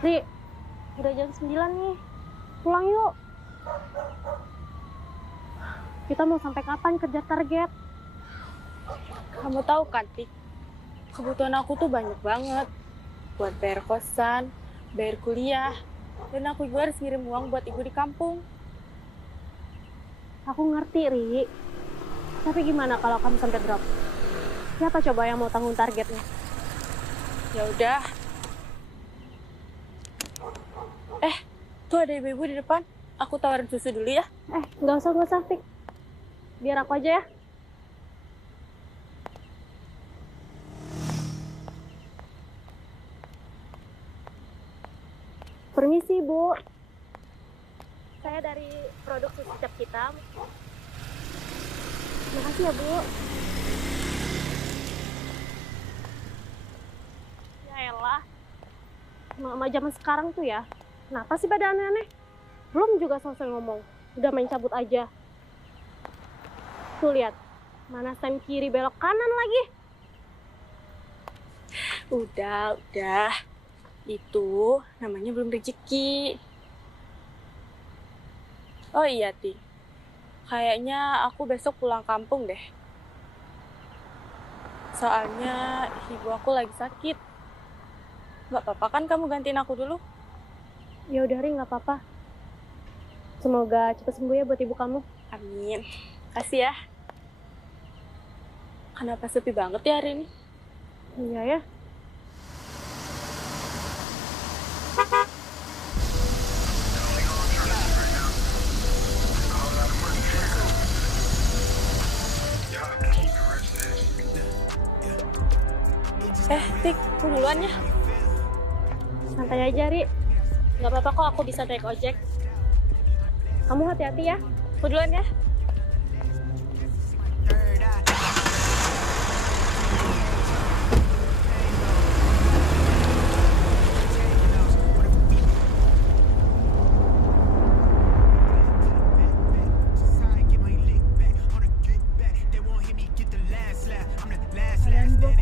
Ri, udah jam 9 nih. Pulang yuk. Kita mau sampai kapan kerja target? Kamu tahu kan, Tik, kebutuhan aku tuh banyak banget. Buat bayar kosan, bayar kuliah, dan aku juga harus ngirim uang buat ibu di kampung. Aku ngerti, Ri. Tapi gimana kalau kamu sampai drop? Siapa coba yang mau tanggung targetnya? Ya udah. Tuh ada ibu-ibu di depan. Aku tawarin susu dulu ya. Nggak usah, Fik. Biar aku aja ya. Permisi, Bu. Saya dari produk susu cap hitam. Makasih ya, Bu. Ya elah. Mama zaman sekarang tuh ya. Kenapa sih pada aneh-aneh? Belum juga selesai ngomong. Udah main cabut aja. Tuh lihat. Mana sem kiri belok kanan lagi. Udah. Itu namanya belum rezeki. Oh iya, Tik. Kayaknya aku besok pulang kampung deh. Soalnya ibu aku lagi sakit. Gak apa-apa kan kamu gantiin aku dulu? Ya udah, Ri, nggak apa-apa. Semoga cepat sembuh ya buat ibu kamu. Amin. Kasih ya. Kenapa sepi banget ya hari ini? Iya ya. Tik, aku duluan ya. Santai aja, Ri. Nggak apa-apa kok, aku bisa naik ojek. Kamu hati-hati ya. Aku duluan ya.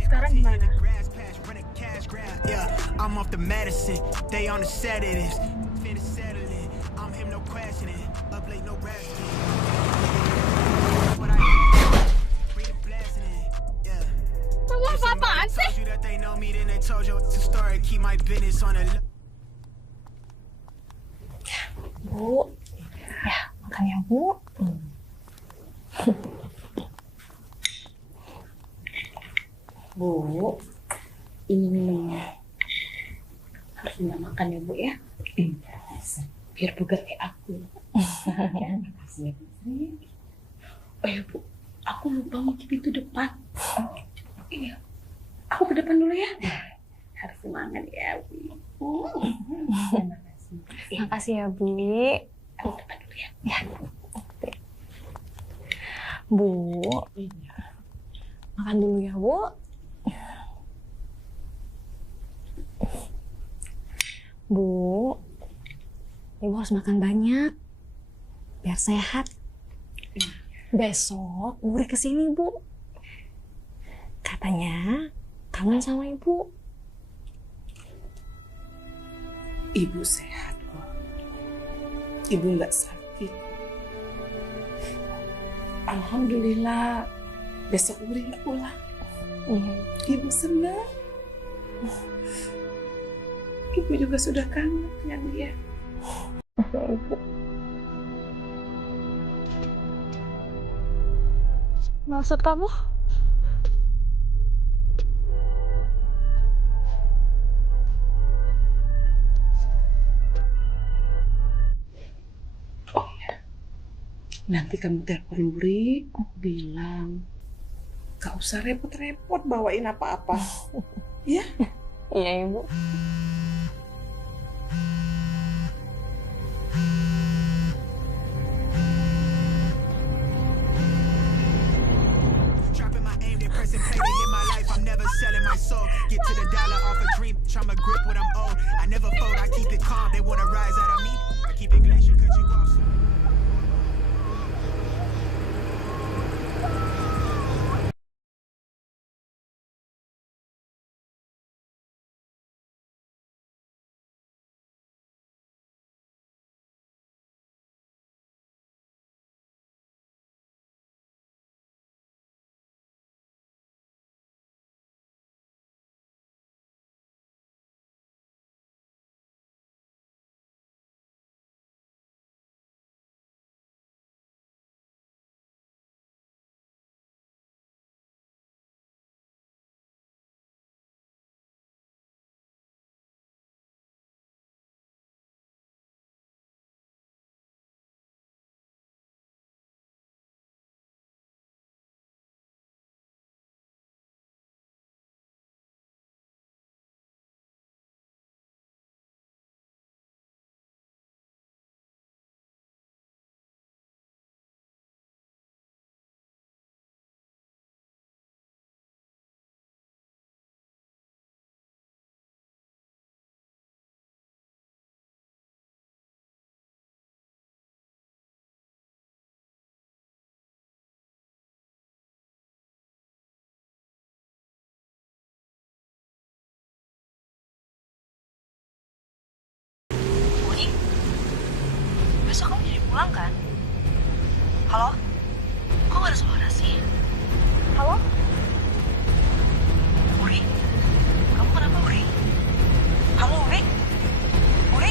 Sekarang gimana? Yeah, I'm off the medicine. They on the set of this. Finna settle it. I'm him, no questioning. Up late, no resting. What I read a blessing it. Yeah. Kamu apa-apaan sih? Told you that they know me, then they told you it's a story. Keep my business on the Bu, ya makan ya Bu. Bu, ini minumnya harus banyak makan ya Bu ya. Biar bugar kayak aku. Ya, makasih ya Bu. Oh ya Bu, aku lupa ngicip itu depan. Iya, aku ke depan dulu ya. Harus semangat ya Bu. Makasih ya Bu. Aku ke depan dulu ya. Ya. Bu, Iya. makan dulu ya Bu. Bu, Ibu harus makan banyak biar sehat. Besok Uri kesini Bu. Katanya kangen sama Ibu. Ibu sehat kok. Ibu nggak sakit. Alhamdulillah. Besok Uri nggak pulang. Iya. Ibu senang. Ibu juga sudah kangen dengan dia. Ibu. Maksud kamu? Oh ya, nanti kamu telepon Luri, bilang gak usah repot-repot bawain apa-apa. Ya? Iya Ibu. Dropping my aim, they pressing play to hit my life. I'm never selling my soul. Get to the dollar off a dream. Tryna grip what I'm old. I never fold, I keep it calm. They wanna rise out of me. I keep it glacier, cut you off. pulang kan? Halo? Kok gak ada suara sih? Halo? Uri? Kamu kenapa, Uri? Halo, Uri? Uri?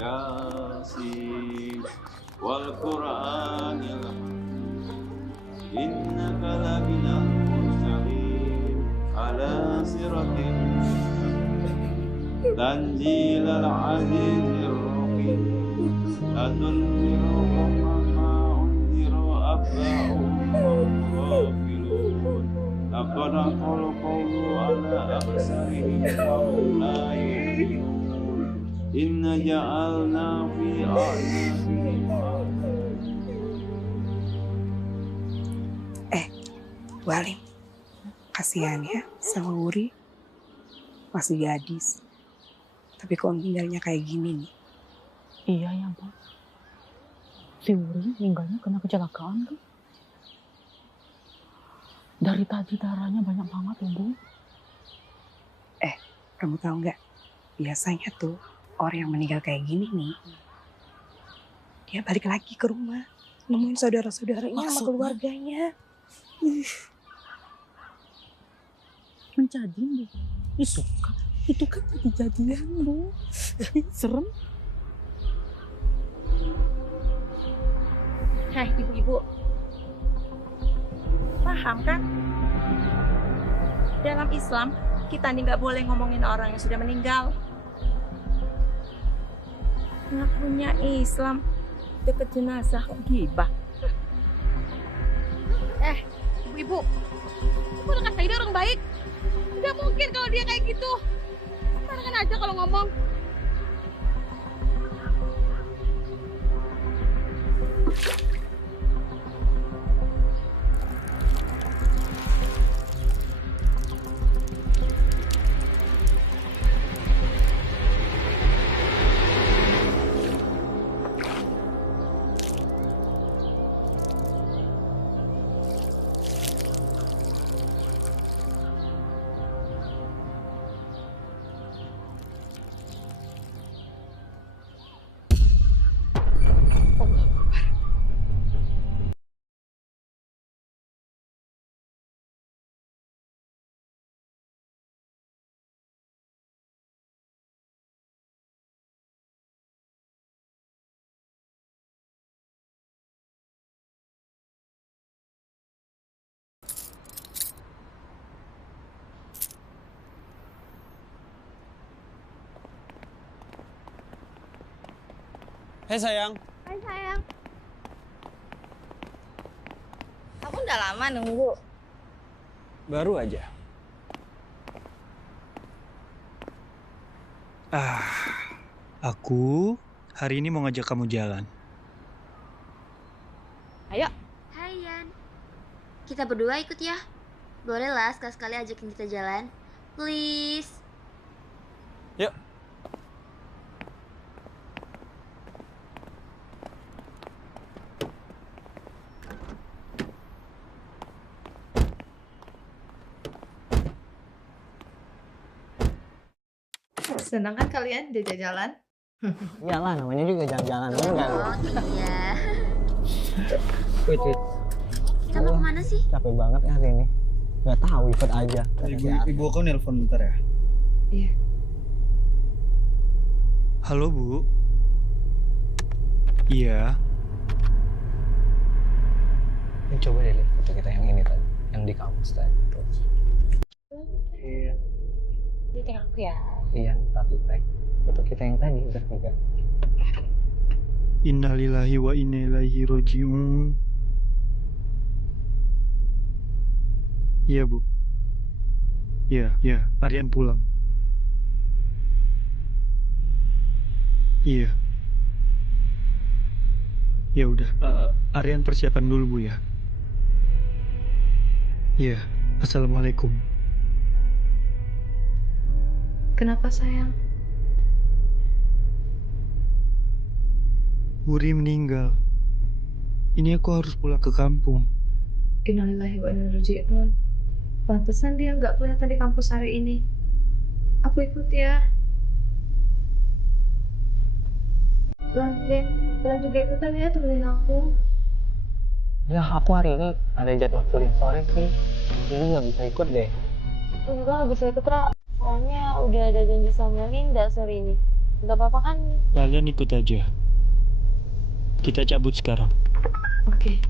Yasin wal Qur'anil innaka laminal mursalin ala siratin tanzilal azizir rahim latunziru ma unziru abba'um ghafilun laqad qawlu ala aksarihim wa hum la yu'minun inna ja'alna fi a'naqihim Walim, kasihan ya sama Uri. Masih gadis. Tapi kok meninggalnya kayak gini nih? Iya ya, Mbak. Si Uri meninggalnya kena kecelakaan tuh. Dari tadi darahnya banyak banget ya, Bu. Kamu tahu nggak? Biasanya tuh orang yang meninggal kayak gini nih, dia balik lagi ke rumah, nemuin saudara-saudaranya sama keluarganya. Menjadi, Bu. Itu kan kejadian, Bu. Serem. Hei ibu-ibu, paham kan? Dalam Islam, kita nih nggak boleh ngomongin orang yang sudah meninggal. Ngakunya Islam, deket jenazah kok gibah. Ibu-ibu, aku udah kata dia orang baik. Nggak mungkin kalau dia kayak gitu. Sembarangan aja kalau ngomong. Hei sayang. Hai sayang. Kamu udah lama nunggu. Baru aja. Aku Hari ini mau ngajak kamu jalan. Ayo. Hai Yan, kita berdua ikut ya. Boleh lah sekali-sekali ajakin kita jalan. Please. Yuk. Senang kan kalian diajak jalan? Iyalah, namanya juga jalan-jalan dulu kan. Oh iya. Wait. Kita mau kemana sih? Capek banget ya hari ini. Gak tahu, ikut aja. Ibu aku nelpon bentar ya. Iya. Halo Bu. Iya. Ini coba deh lihat foto kita yang ini tadi, yang di kampus tadi. Iya. Dia tag aku ya? Iya, tapi tag foto kita yang tadi udah enggak. Innalillahi wa inna ilaihi roji'un. Iya Bu. Iya, Aryan pulang. Iya. Ya udah, Aryan persiapan dulu Bu ya. Iya, assalamualaikum. Kenapa sayang? Wuri meninggal. Ini aku harus pulang ke kampung. Innalillahi wa inna ilaihi raji'un. Pantesan dia nggak kelihatan di kampus hari ini. Aku ikut ya. Kalian juga ikutan ya temenin aku. Ya, aku hari ini ada jadwal kuliah sore sih. Jadi nggak bisa ikut deh. Enggak bisa ikut, Ra. Soalnya udah ada janji sama Linda sore ini. Nggak apa-apa kan? Kalian ikut aja. Kita cabut sekarang. Oke.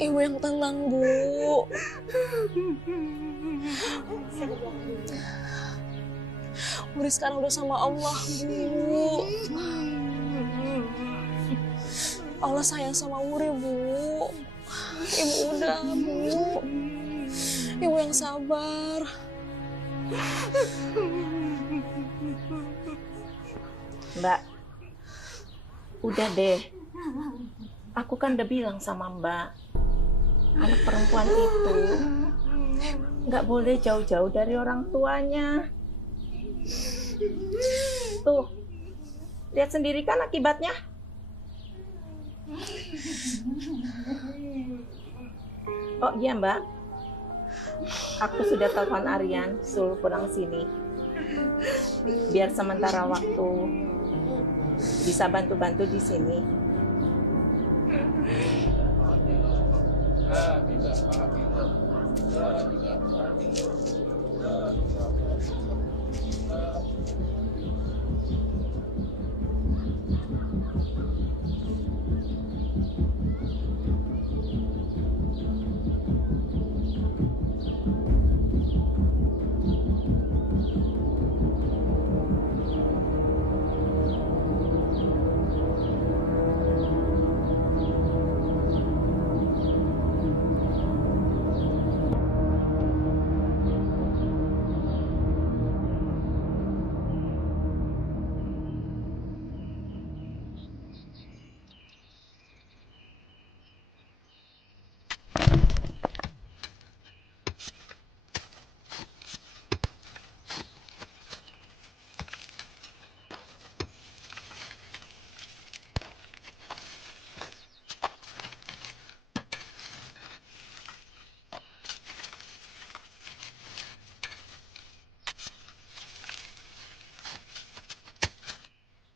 Ibu yang tenang, Bu. Wuri sekarang udah sama Allah, Bu. Allah sayang sama Wuri, Bu. Ibu udah, Bu. Ibu yang sabar. Mbak, udah deh. Aku kan udah bilang sama Mbak, anak perempuan itu nggak boleh jauh-jauh dari orang tuanya. Tuh, lihat sendiri kan akibatnya. Oh iya Mbak, aku sudah telepon Aryan suruh pulang sini. Biar sementara waktu bisa bantu-bantu di sini.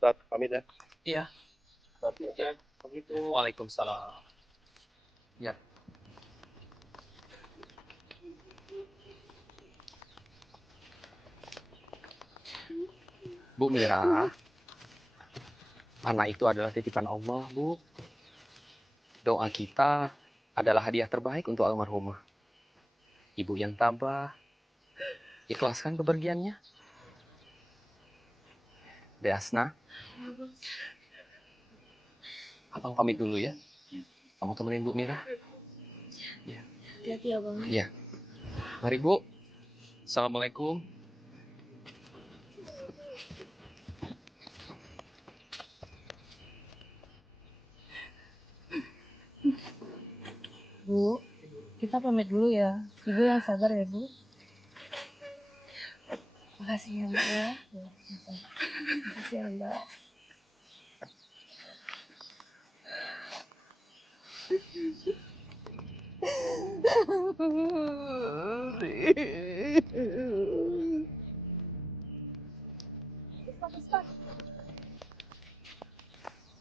Ustaz, pamit ya. Iya. Waalaikumsalam. Ya. Bu Mira. Anak itu adalah titipan Allah, Bu. Doa kita adalah hadiah terbaik untuk almarhumah. Ibu yang tabah, ikhlaskan kepergiannya. Dek Asna, Abang pamit dulu ya. Kamu temenin Bu Mira. Ya. Hati-hati ya, Bang. Iya. Mari Bu. Assalamualaikum. Bu, kita pamit dulu ya. Ibu yang sabar ya, Bu. Makasih ya, Mbak ya. Makasih ya, Mbak.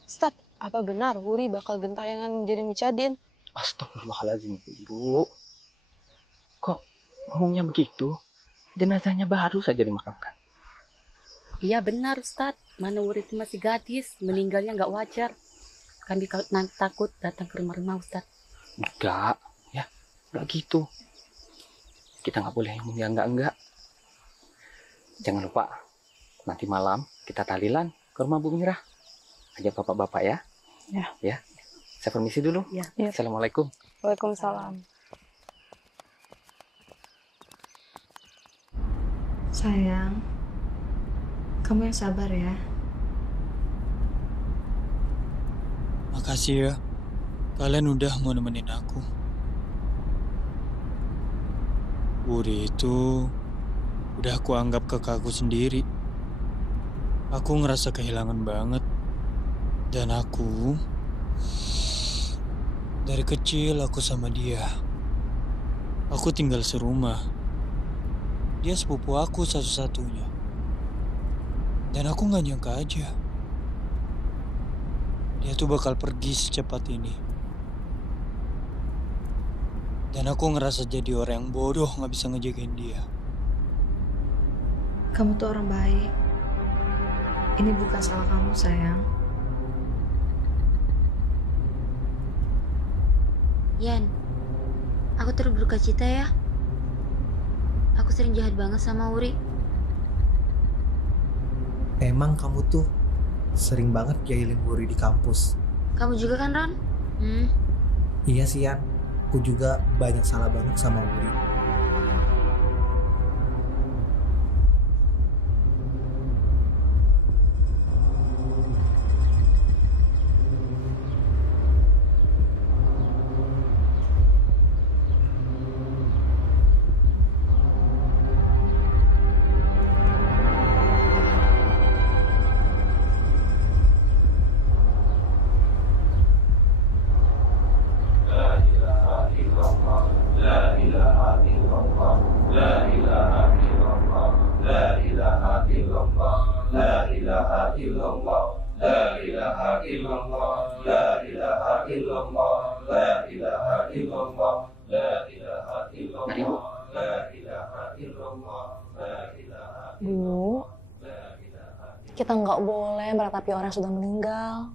Ustad, apa benar Wuri bakal gentayangan jadi Micadin? Astagfirullahaladzim, Ibu. Kok ngomongnya begitu? Jenazahnya baru saja dimakamkan. Iya benar Ustadz, mana Wuri itu masih gadis, meninggalnya nggak wajar. Kami takut datang ke rumah-rumah Ustadz. Enggak, ya, enggak gitu. Kita nggak boleh ngomong yang enggak. Jangan lupa, nanti malam kita tahlilan ke rumah Bu Mirah. Ajak bapak-bapak ya. Ya. Ya. Saya permisi dulu. Ya. Assalamualaikum. Waalaikumsalam. Sayang, kamu yang sabar ya. Makasih ya. Kalian udah mau nemenin aku. Wuri itu udah aku anggap kakakku sendiri. Aku ngerasa kehilangan banget. Dan aku dari kecil aku sama dia. Aku tinggal serumah. Dia sepupu aku satu-satunya. Dan aku gak nyangka aja dia tuh bakal pergi secepat ini. Dan aku ngerasa jadi orang yang bodoh gak bisa ngejagain dia. Kamu tuh orang baik. Ini bukan salah kamu, sayang. Yan, aku turut berduka cita ya. Aku sering jahat banget sama Wuri. Emang kamu tuh sering banget jahilin Wuri di kampus. Kamu juga kan, Ron? Iya sih, Yan. Aku juga banyak salah banget sama Wuri. Bu, kita nggak boleh meratapi orang yang sudah meninggal.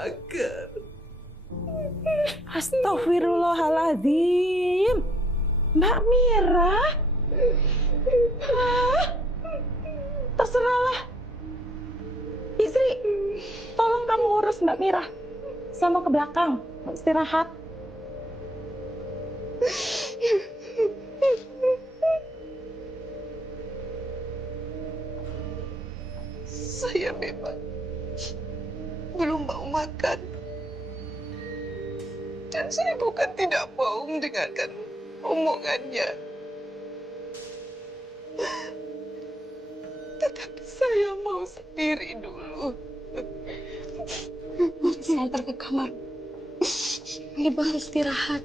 makan. Astagfirullahaladzim. Mbak Mira. Terserahlah. Istri, tolong kamu urus Mbak Mira. Sama ke belakang, istirahat. Saya memang belum mau makan. Dan saya bukan tidak mau mendengarkan omongannya. Tetapi saya mau sendiri dulu. Saya antar ke kamar. Ibu harus istirahat.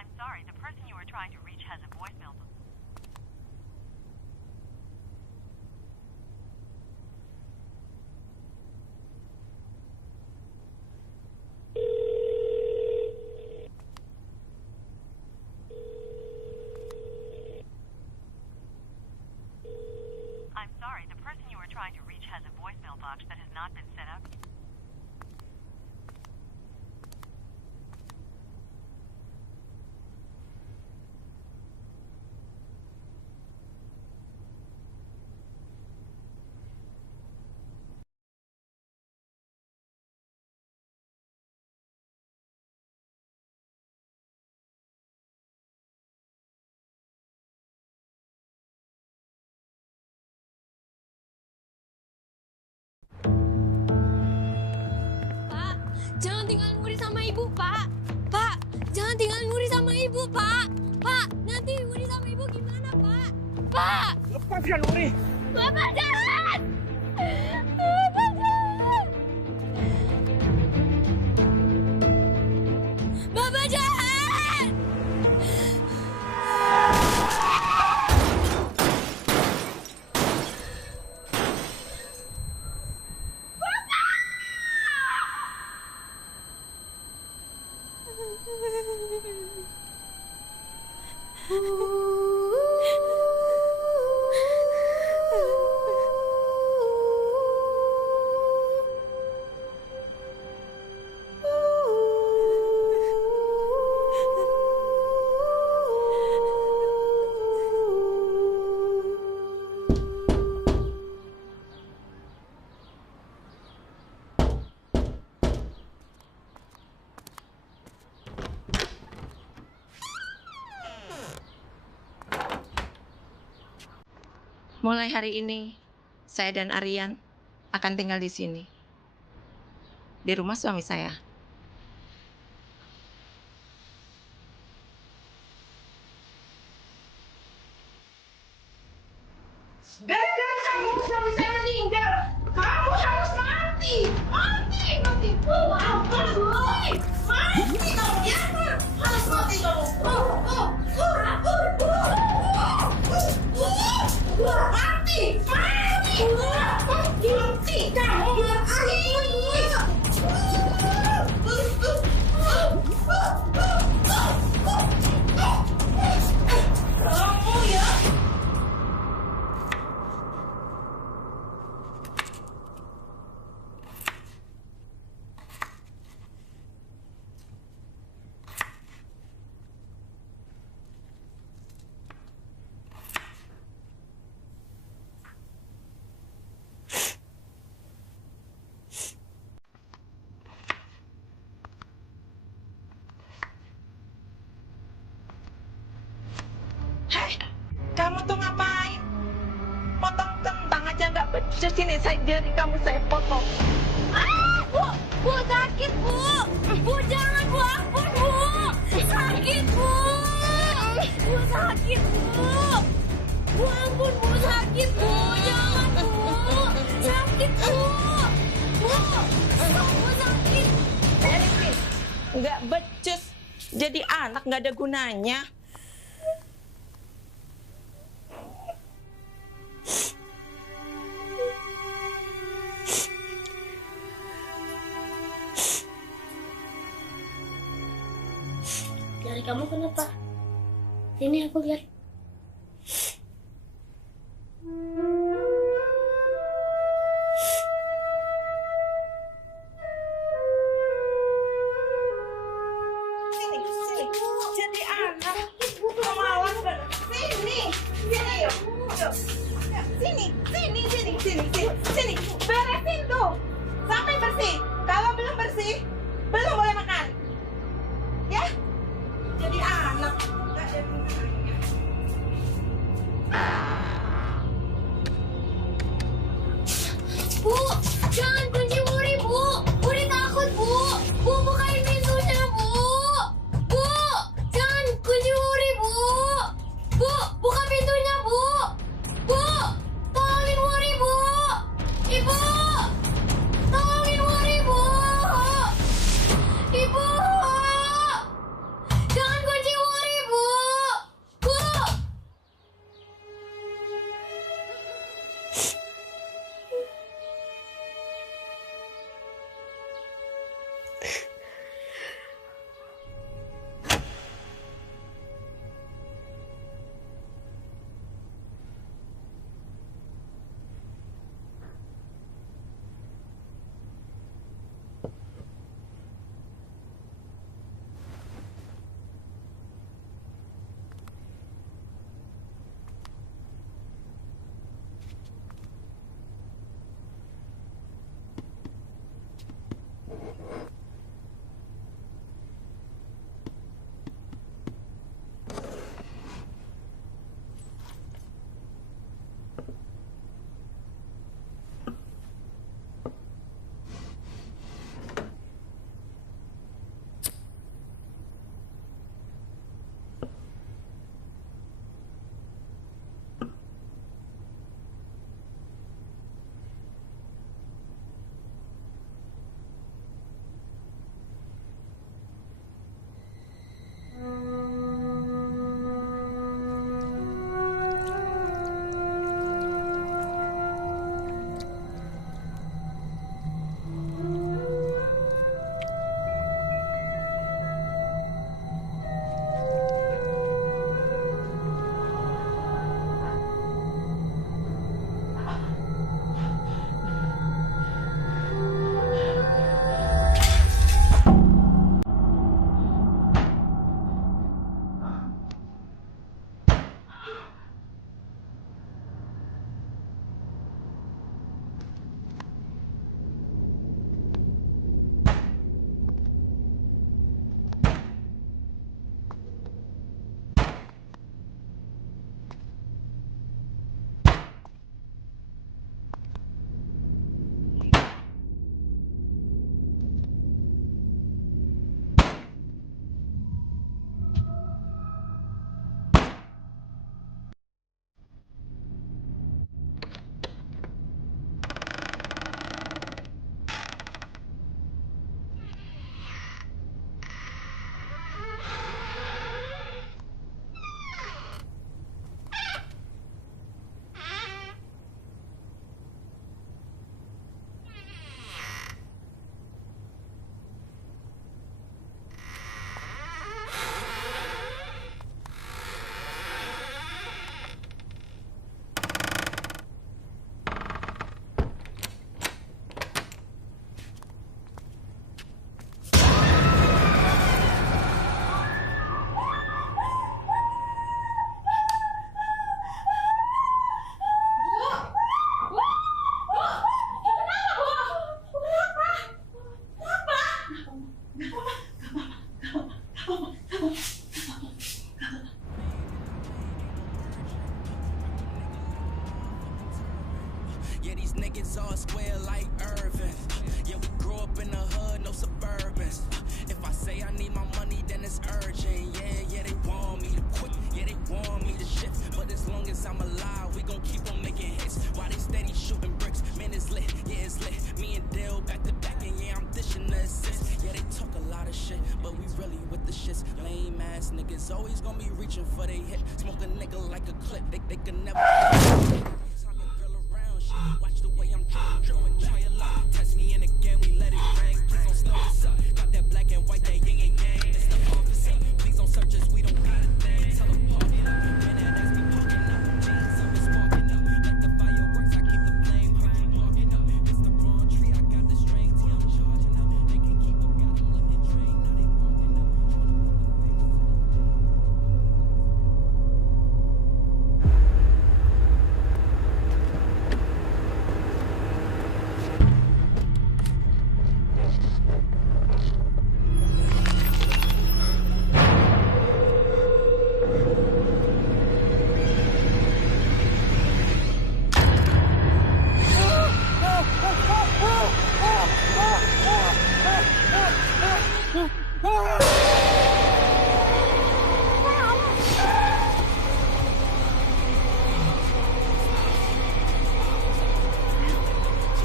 I'm sorry, the person you were trying to reach has a voicemail. I'm sorry, the person you were trying to reach has a voicemail box that has not been set up. Jangan tinggalin Wuri sama ibu, Pak. Pak, jangan tinggalin Wuri sama ibu, Pak. Pak, nanti Wuri sama ibu gimana, Pak? Pak! Lepaskan Wuri! Bapak jalan! Bapak jalan! Bapak jalan! Mulai hari ini, saya dan Aryan akan tinggal di sini. Di rumah suami saya. Gara-gara kamu suami saya meninggal. Kamu harus mati. Mati, mati. Ampun, boy. Mati kamu ya. Harus mati kamu. Mati. Mati. Mati kamu. Mati. sini jadi kamu saya potong. Ah, Bu sakit Bu. Bu jangan Bu, ampun Bu. Sakit Bu. Bu sakit Bu. Bu ampun Bu sakit Bu, jangan Bu. Sakit Bu. Bu sakit. Nggak becus, jadi anak nggak ada gunanya. Jari kamu kenapa? Ini aku lihat. Sini. Jadi anak. Pemalas bener. Sini. Yuk. Sini. Beresin tuh. Sampai bersih. Kalau belum bersih, belum boleh makan. Ya? Jadi anak. Nggak ada gunanya. Bu, jangan kunci Wuri, Bu. Wuri takut, Bu. Bu, bukain pintunya, Bu. Bu, jangan kunci Wuri, Bu. Bu, buka pintunya, Bu. Bu, tolongin Wuri, Bu. Ibu, tolongin Wuri, Bu. Ibu, jangan kunci Wuri, Bu. Bu. Yeah, these niggas long as I'm alive, we gon' keep on making hits. While they steady shooting bricks, man, it's lit, yeah, it's lit. Me and Dale back to back, and yeah, I'm dishing the assist. Yeah, they talk a lot of shit, but we really with the shits. Lame ass niggas always gon' be reaching for they hit. Smoke a nigga like a clip, they can never. Watch the way I'm drilling, try a lot. Test me in again, we let it bang. Please don't slow us up. Got that black and white, that yin and yang. It's the officer. Please don't search us, we don't got a thing. Tell them park it up. Man, that ass be parking up. Chains up, it's sparking up. Like the fireworks, I keep the flame. Heard you barking up. It's the wrong tree, I got the strings. Yeah, I'm charging up. They can't keep up, got them looking trained. Now they walking up.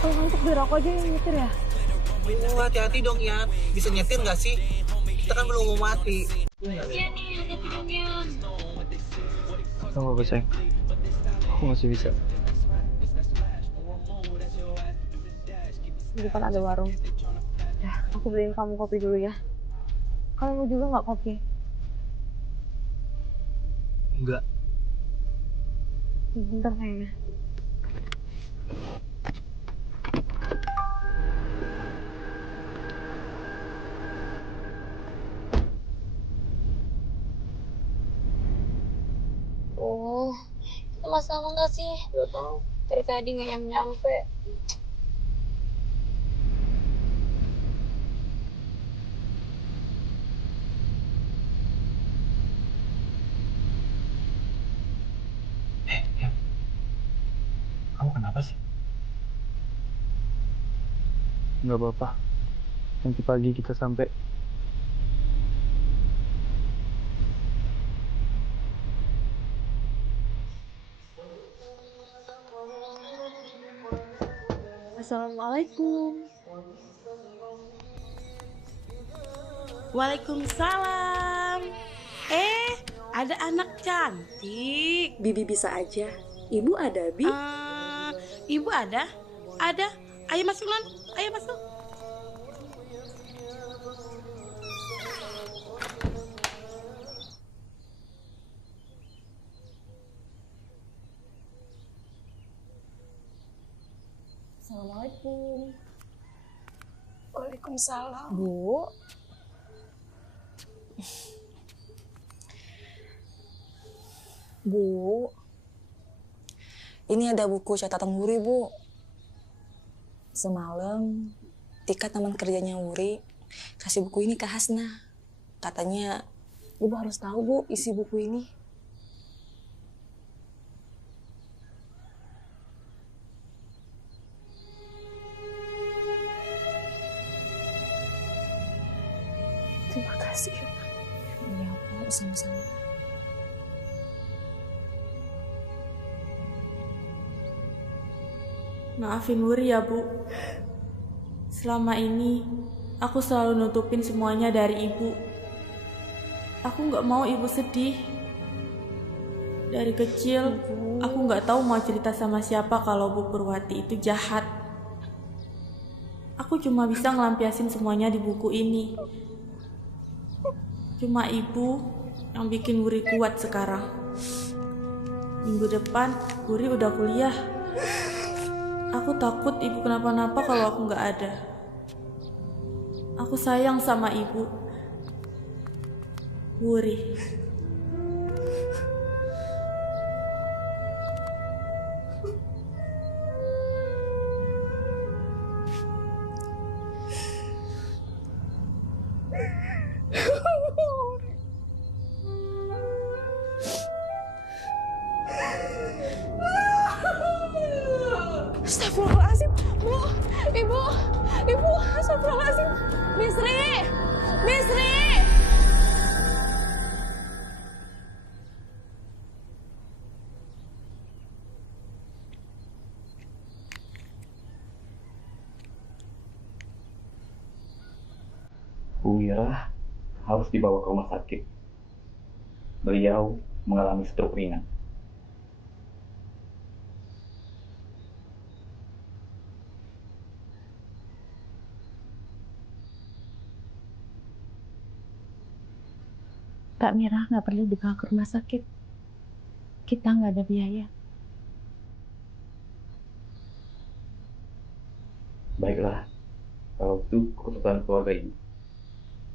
Kalau ngantuk biar aku aja yang nyetir ya. Oh, hati-hati dong Yan. Bisa nyetir nggak sih? Kita kan belum mau mati. Iya nih, hati-hati dong Yan. Kamu apa sayang? Aku masih bisa. Di depan ada warung. Ya, aku beliin kamu kopi dulu ya. Kamu mau juga nggak kopi? Enggak. Bentar kayaknya. Oh, kita masalah nggak sih? Nggak tahu. Dari tadi nggak nyampe. Kamu kenapa sih? Nggak apa-apa. Nanti pagi kita sampai. Assalamualaikum. Waalaikumsalam. Ada anak cantik. Bibi bisa aja. Ibu ada, Bi? Ibu ada? Ada. Ayo masuk, Non. Ayo masuk. Assalamualaikum. Waalaikumsalam. Bu. Bu. Ini ada buku catatan Wuri, Bu. Semalam Tika teman kerjanya Wuri kasih buku ini ke Hasna. Katanya Ibu harus tahu, Bu, isi buku ini. Terima kasih. Iya, Bu, sama-sama. Maafin Wuri ya, Bu. Selama ini, aku selalu nutupin semuanya dari Ibu. Aku nggak mau Ibu sedih. Dari kecil, aku nggak tahu mau cerita sama siapa kalau Bu Purwati itu jahat. Aku cuma bisa ngelampiasin semuanya di buku ini. Cuma Ibu yang bikin Wuri kuat sekarang. Minggu depan, Wuri udah kuliah. Aku takut Ibu kenapa-napa kalau aku nggak ada. Aku sayang sama Ibu. Wuri. Astagfirullahaladzim, Bu, Ibu, astagfirullahaladzim. Misri. Mira harus dibawa ke rumah sakit. Beliau mengalami stroke ringan. Kak Mira nggak perlu dibawa ke rumah sakit. Kita nggak ada biaya. Baiklah, kalau itu keputusan keluarga ini,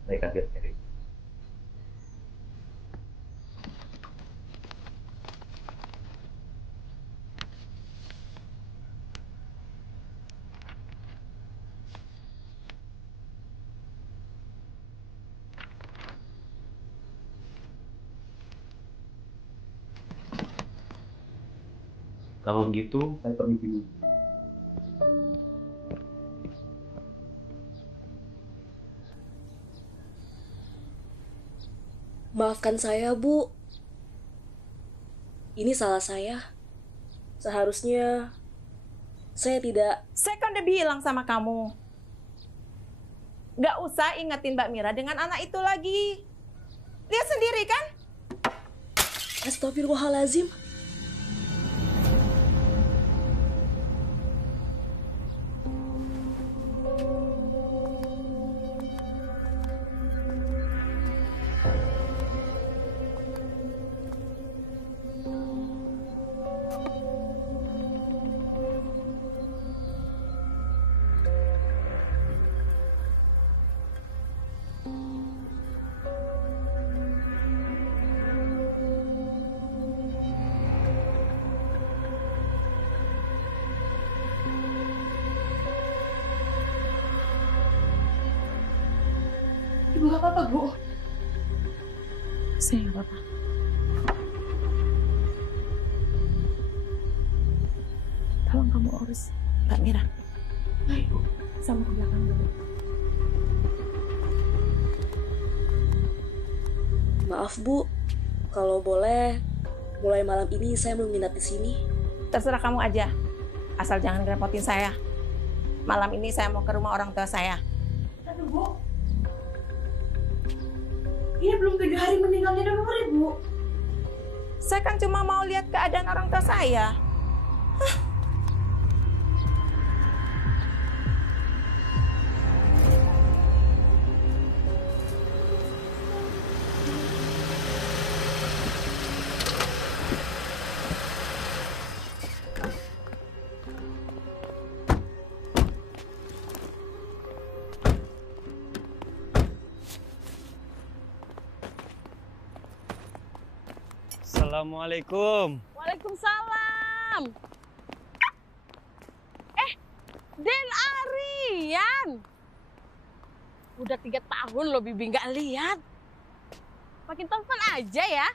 saya akan lihat sendiri. Kalau begitu, saya permisi dulu. Maafkan saya, Bu. Ini salah saya. Seharusnya saya tidak... Saya kan udah bilang sama kamu. Gak usah ingetin Mbak Mira dengan anak itu lagi. Lihat sendiri kan? Astagfirullahaladzim. Ibu gak apa-apa, Bu. Saya nggak apa-apa. Tolong kamu urus Mbak Mira. Baik, Bu. Sama ke belakang dulu. Maaf, Bu. Kalau boleh, mulai malam ini saya mau nginap di sini. Terserah kamu aja. Asal jangan ngerepotin saya. Malam ini saya mau ke rumah orang tua saya. Aduh, Bu. Ini belum 3 hari meninggalnya udah ngeri, Bu. Saya kan cuma mau lihat keadaan orang tua saya. Assalamualaikum. Waalaikumsalam. Den Arian. Udah 3 tahun loh Bibi nggak lihat. Makin telepon aja ya.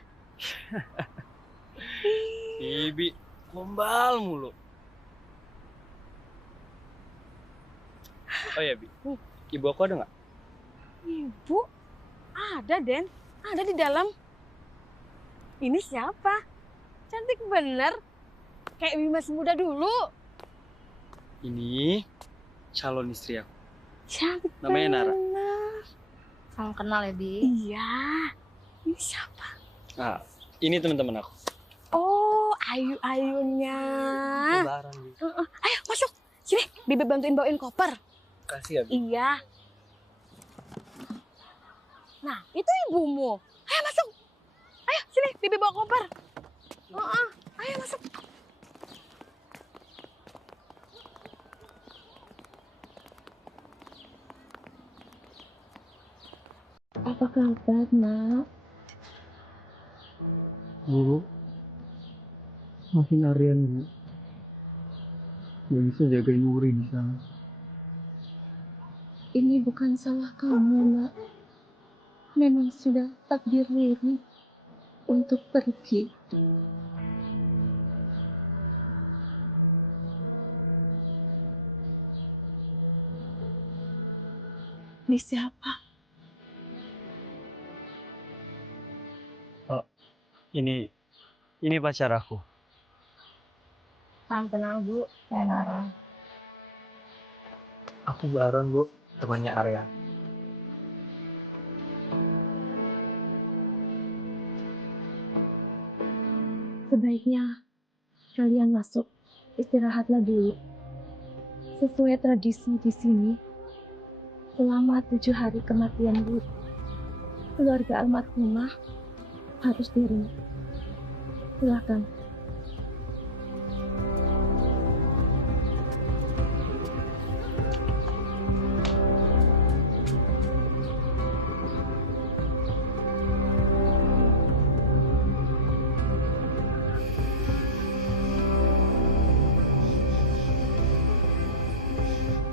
Bibi, gombal mulu. Oh ya, Bi. Ibu aku ada nggak? Ibu? Ada, Den. Ada di dalam. Ini siapa? Cantik bener. Kayak Bibi masih muda dulu. Ini calon istri aku. Cantik Namanya Nara. bener. Kamu kenal ya, Bi? Iya. Ini siapa? Ah, ini teman-teman aku. Oh, Ayu-ayunya. Lebaran, Bi. Ayo masuk. Sini, Bibi bantuin bawain koper. Kasih ya, Bi. Iya. Nah, itu ibumu. Ayo masuk. Ayo, sini, Bibi bawa koper. Ayo masuk. Apa kabar, Nak? Bu, maafin Aryan, Bu. Gak bisa jagain Wuri di sana. Ini bukan salah kamu, Nak. Memang sudah takdir Riri untuk pergi. Ini siapa? Oh, ini pacar aku. Salam kenal, Bu. Saya Nara. Aku Baron, Bu, temannya Arya. Sebaiknya kalian masuk, istirahatlah dulu. Sesuai tradisi di sini, selama 7 hari kematian Bu, keluarga almarhumah harus di rumah. Silakan.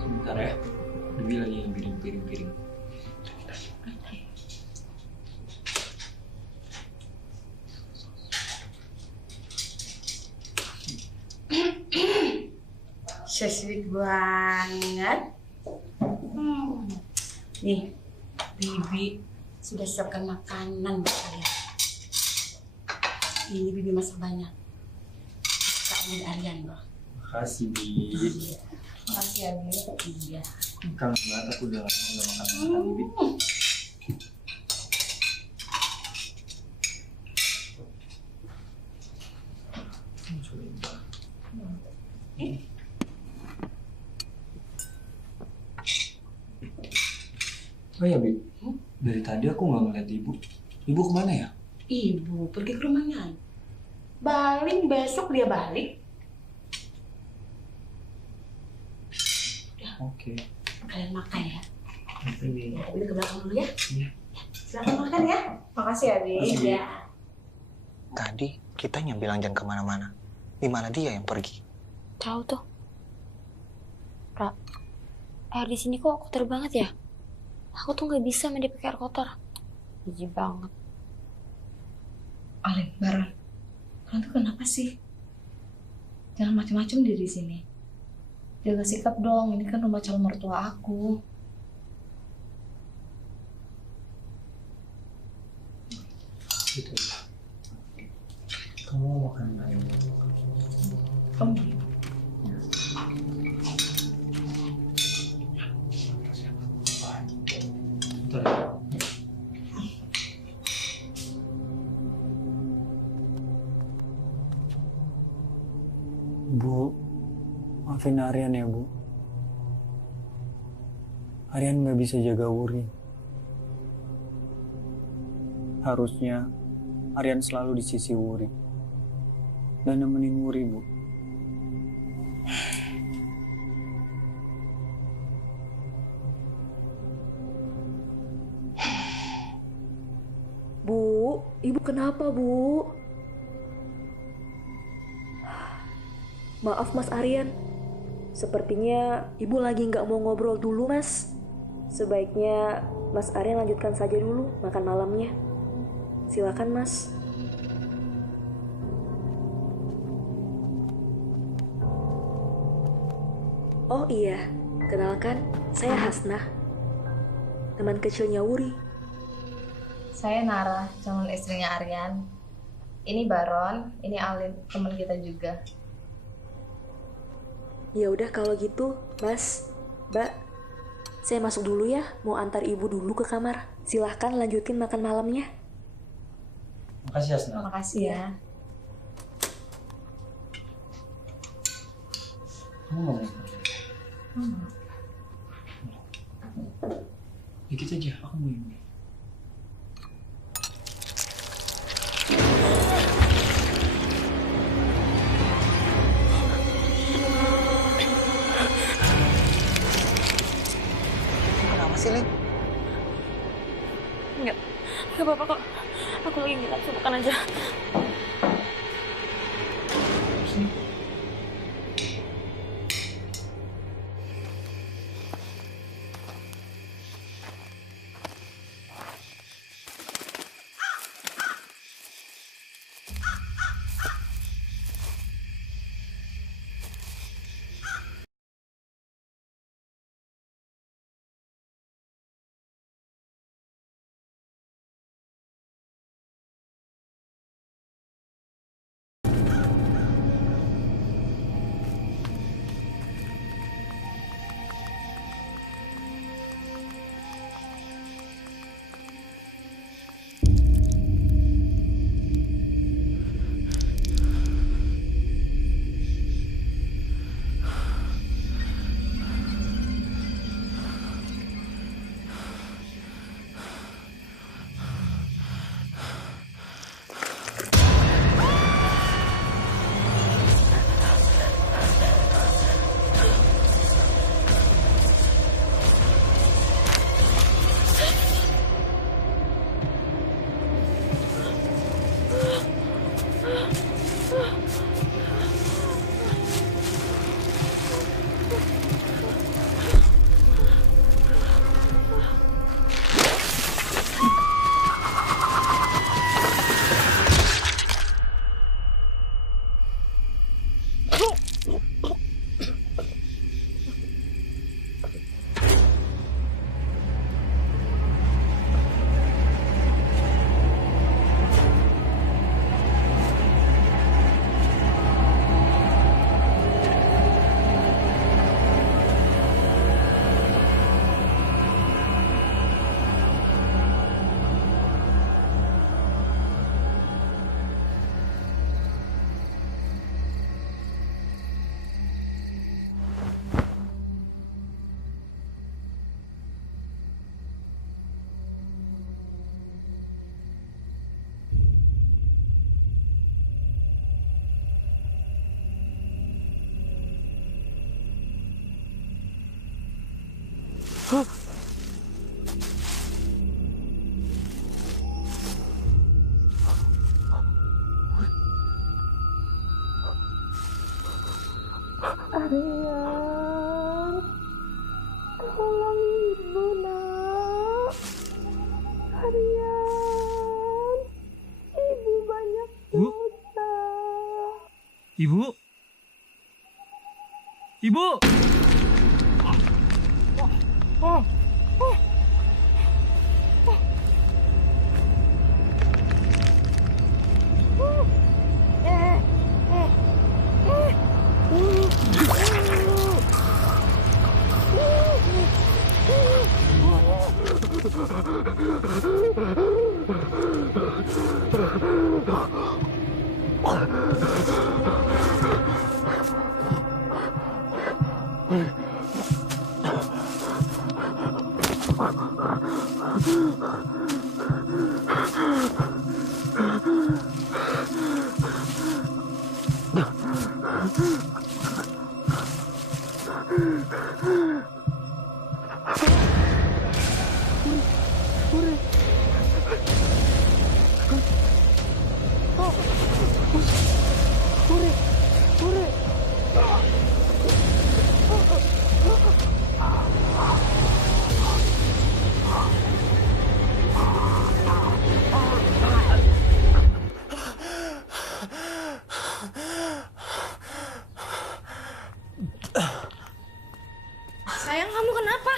Sebentar ya, Dewi lagi ambilin piring-piring. So sweet banget. Nih, Bibi sudah siapkan makanan buat kalian. Ini Bibi masak banyak. Kesukaan Aryan loh. Makasih, Bi. Makasih ya, Bi. Iya. Kangen banget aku udah lama nggak makan makan, Bi. Oh ya, Bi. Dari tadi aku nggak ngeliat ibu. Ibu kemana ya? Ibu pergi ke rumahnya. Balik besok dia balik. Oke. Kalian makan ya. Oke, Bi. Beli ke belakang dulu ya. Iya. Silakan makan ya. Makasih ya, Bi. Makasih, Bi. Ya. Tadi kita yang bilang jangan kemana-mana. Di mana dia yang pergi? Tahu tuh. Ra, air di sini kok kotor banget ya? Aku tuh nggak bisa mandi pakai air kotor. Jijik banget. Alek, Baron. Kalian tuh kenapa sih? Jangan macam-macam di sini. Jaga sikap dong, ini kan rumah calon mertua aku. Gitu. Kamu mau makan ayam? Kamu Bentar ya. Bu, maafin Aryan ya, Bu. Aryan nggak bisa jaga Wuri. Harusnya Aryan selalu di sisi Wuri dan nemenin Wuri, Bu. Bu, ibu kenapa, Bu? Maaf, Mas Aryan. Sepertinya ibu lagi nggak mau ngobrol dulu, Mas. Sebaiknya Mas Aryan lanjutkan saja dulu makan malamnya. Silakan, Mas. Oh iya, kenalkan, saya Hasnah. Teman kecilnya Wuri. Saya Nara, calon istrinya Aryan. Ini Baron, ini Alin, teman kita juga. Ya udah kalau gitu, Mas, Mbak, saya masuk dulu ya, mau antar ibu dulu ke kamar. Silahkan lanjutin makan malamnya. Makasih, Hasna. Makasih ya. Kamu mau makan? Dikit aja, aku mau ini. Kenapa sih, Lin? Enggak apa-apa kok. Aku lagi nggak nafsu makan aja. Aryan, tolong ibu nak. Aryan, ibu banyak dosa. Ibu? Ibu! Sayang, kamu kenapa?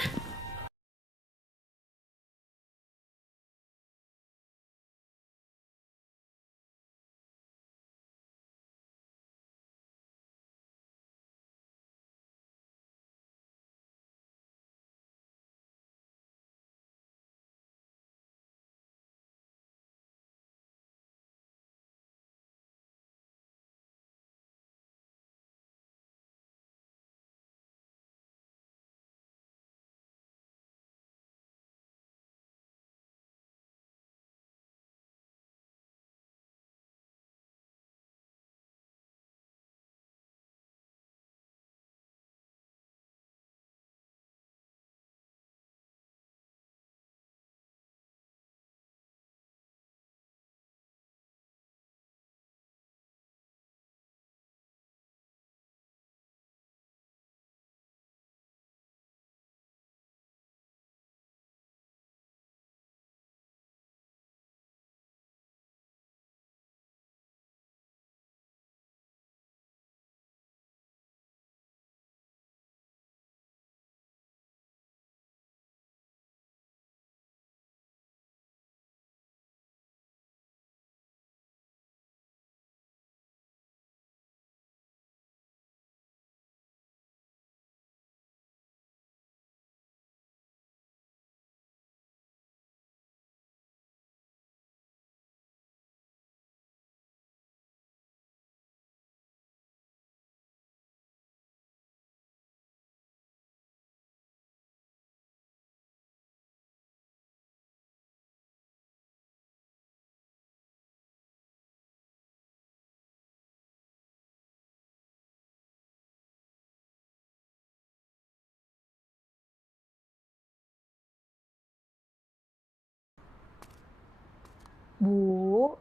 Bu,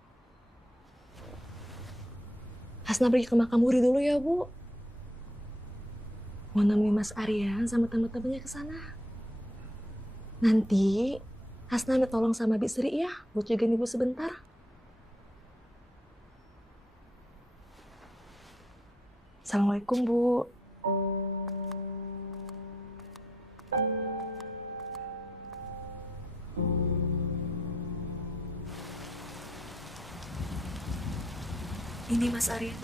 Hasna pergi ke makam Wuri dulu ya, Bu. Mau nemenin Mas Aryan sama teman-temannya ke sana. Nanti Hasna minta tolong sama Bi Sri ya, buat jagain Ibu sebentar. Assalamualaikum, Bu. Ini Mas Aryan.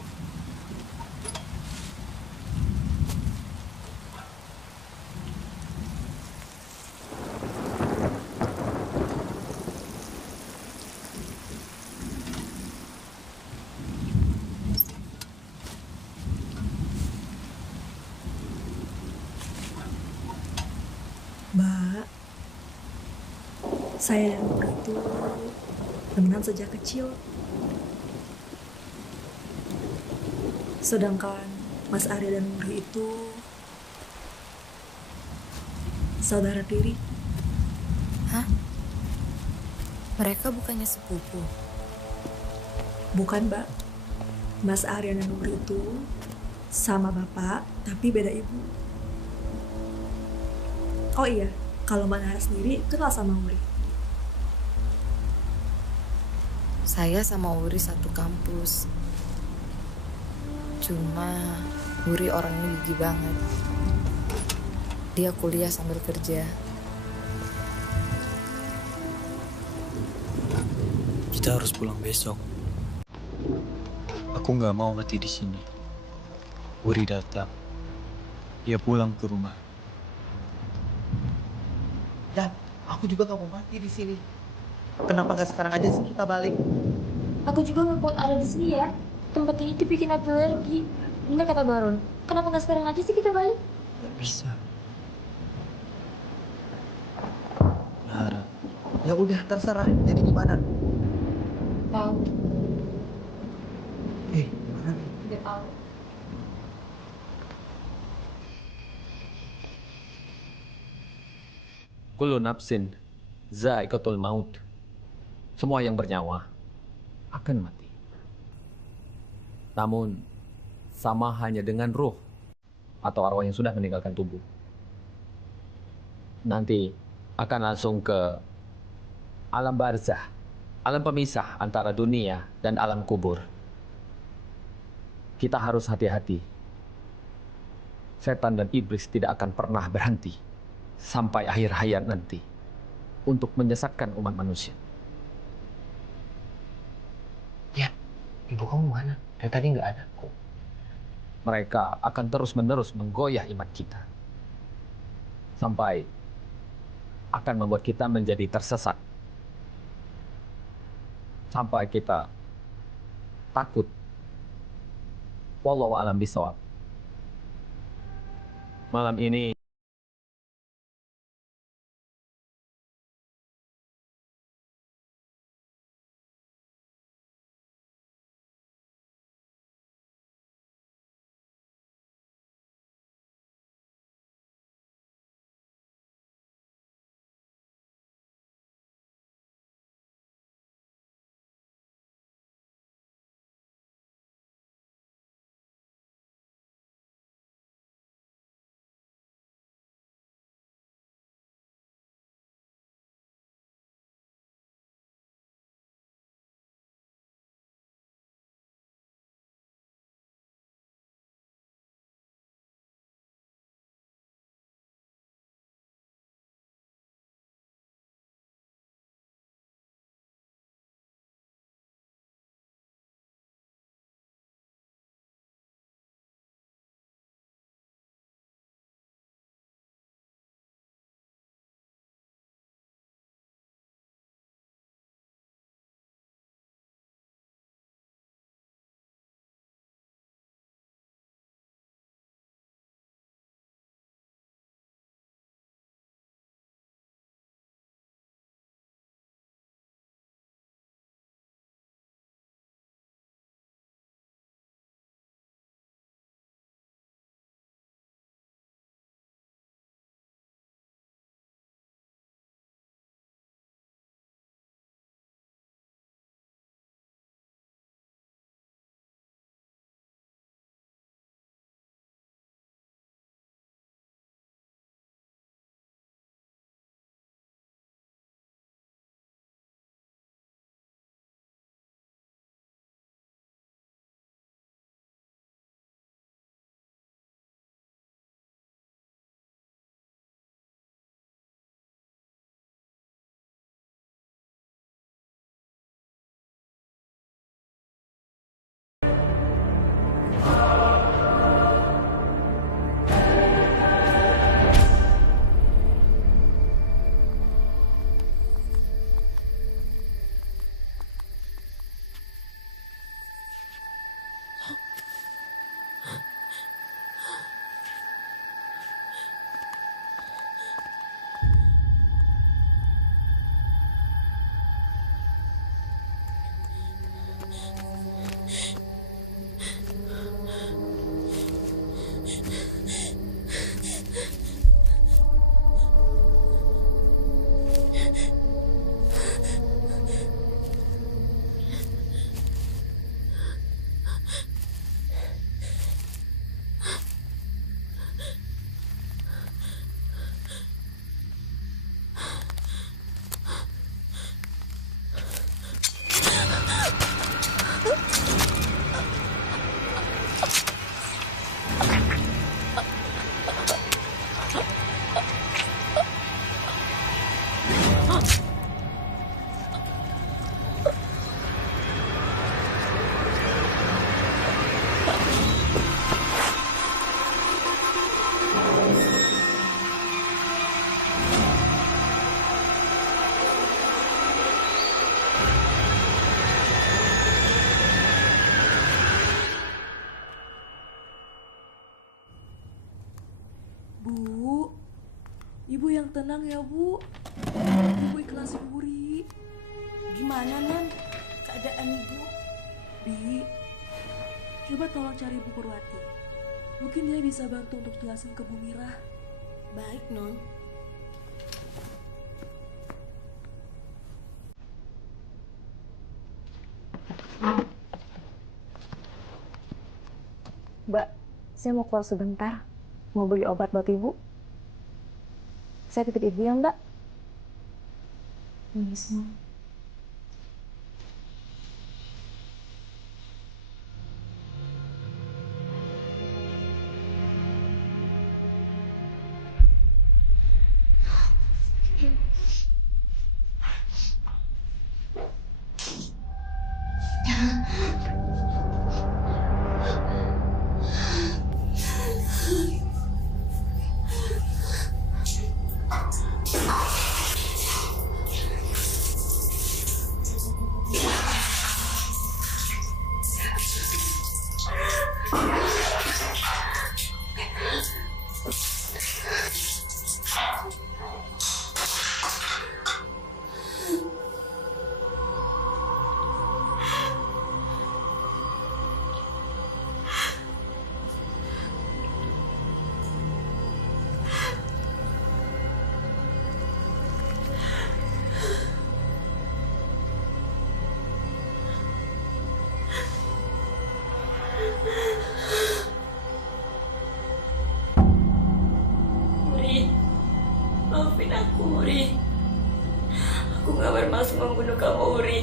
Mbak, saya dan Mbak itu temenan sejak kecil. Sedangkan Mas Arya dan Muri itu saudara tiri. Hah? Mereka bukannya sepupu? Bukan, Mbak. Mas Arya dan Muri itu sama bapak, tapi beda ibu. Oh iya, kalau Manara sendiri kenal sama Wuri? Saya sama Wuri satu kampus. Cuma Wuri orangnya gigi banget. Dia kuliah sambil kerja. Kita harus pulang besok. Aku nggak mau mati di sini. Wuri datang. Dia pulang ke rumah. Dan aku juga gak mau mati di sini. Kenapa gak sekarang aja sih kita balik? Aku juga nggak kuat ada di sini ya. Tempat ini dibikin aku alergi. Bener kata Baron. Kenapa nggak sekarang aja sih kita balik? Gak bisa. Nara. Ya udah terserah. Jadi gimana? Tahu. Gimana nih? Tidak tahu. Kullu nafsin za'iqatul maut. Semua yang bernyawa akan mati. Namun, sama hanya dengan ruh atau arwah yang sudah meninggalkan tubuh. Nanti akan langsung ke alam barzah, alam pemisah antara dunia dan alam kubur. Kita harus hati-hati. Setan dan iblis tidak akan pernah berhenti sampai akhir hayat nanti untuk menyesatkan umat manusia. Ya, ibu kamu mana? Dari tadi nggak ada. Mereka akan terus-menerus menggoyah iman kita. Sampai akan membuat kita menjadi tersesat. Sampai kita takut. Wallahu a'lam bishawab. Malam ini Bu, Ibu yang tenang ya, Bu. Ibu ikhlasin Wuri. Gimana, Nan? Keadaan Ibu? Bi, coba tolong cari Ibu Purwati. Mungkin dia bisa bantu untuk jelasin ke Bu Mirah. Baik, Non. Mbak, saya mau keluar sebentar. Mau beli obat buat Ibu. Saya titip Ibu ya, Mbak. Ini semua. Wuri, maafin aku, Wuri. Aku gak bermaksud membunuh kamu, Wuri.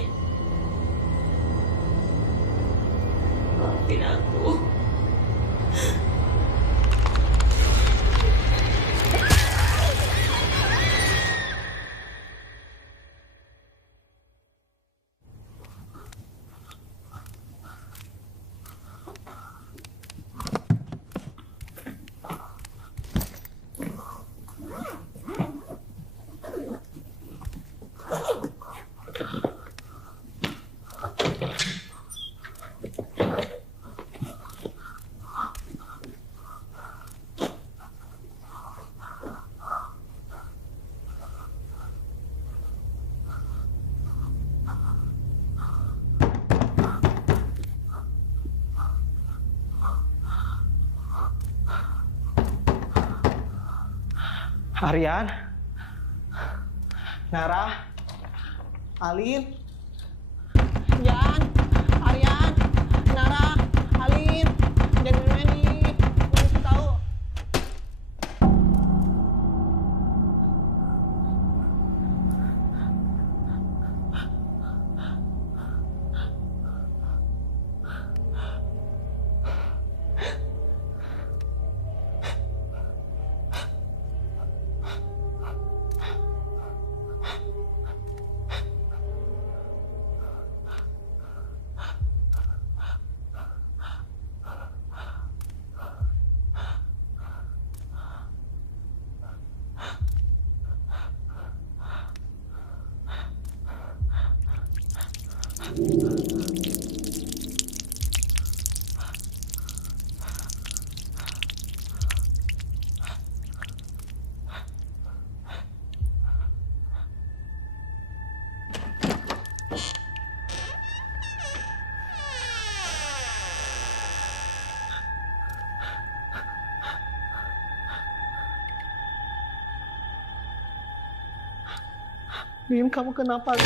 Maafin aku. Aryan, Nara, Alin, Jan, Aryan, Nara, Alin, jangan main-main. Nggak tahu. Lim, kamu kenapa? Li,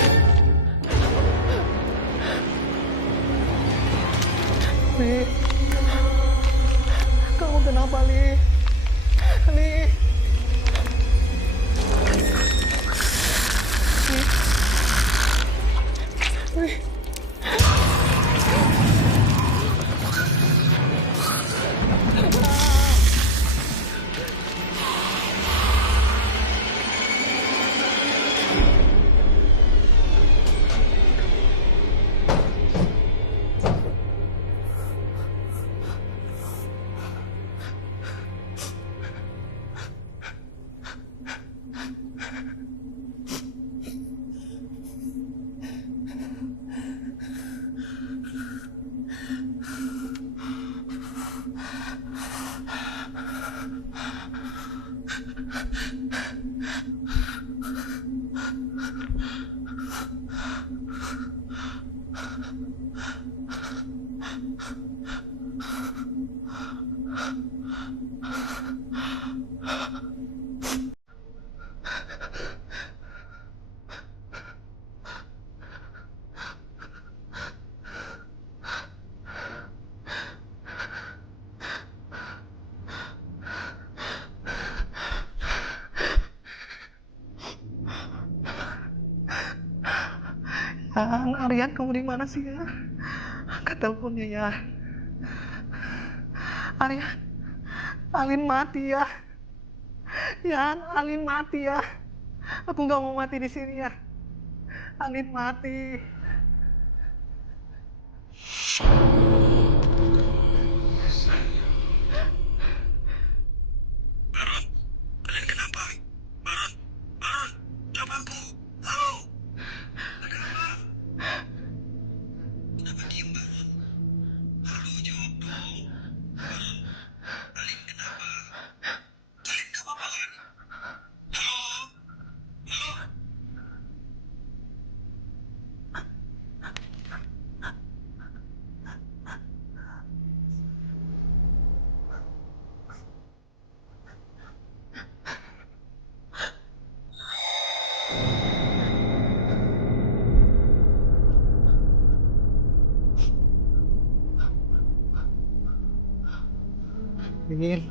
kamu kenapa, Li? Li. Li. Li. Aryan, kamu di mana sih ya? Angkat teleponnya ya. Aryan, Alin mati ya. Ya, Alin mati ya. Aku nggak mau mati di sini ya. Alin mati. Lin.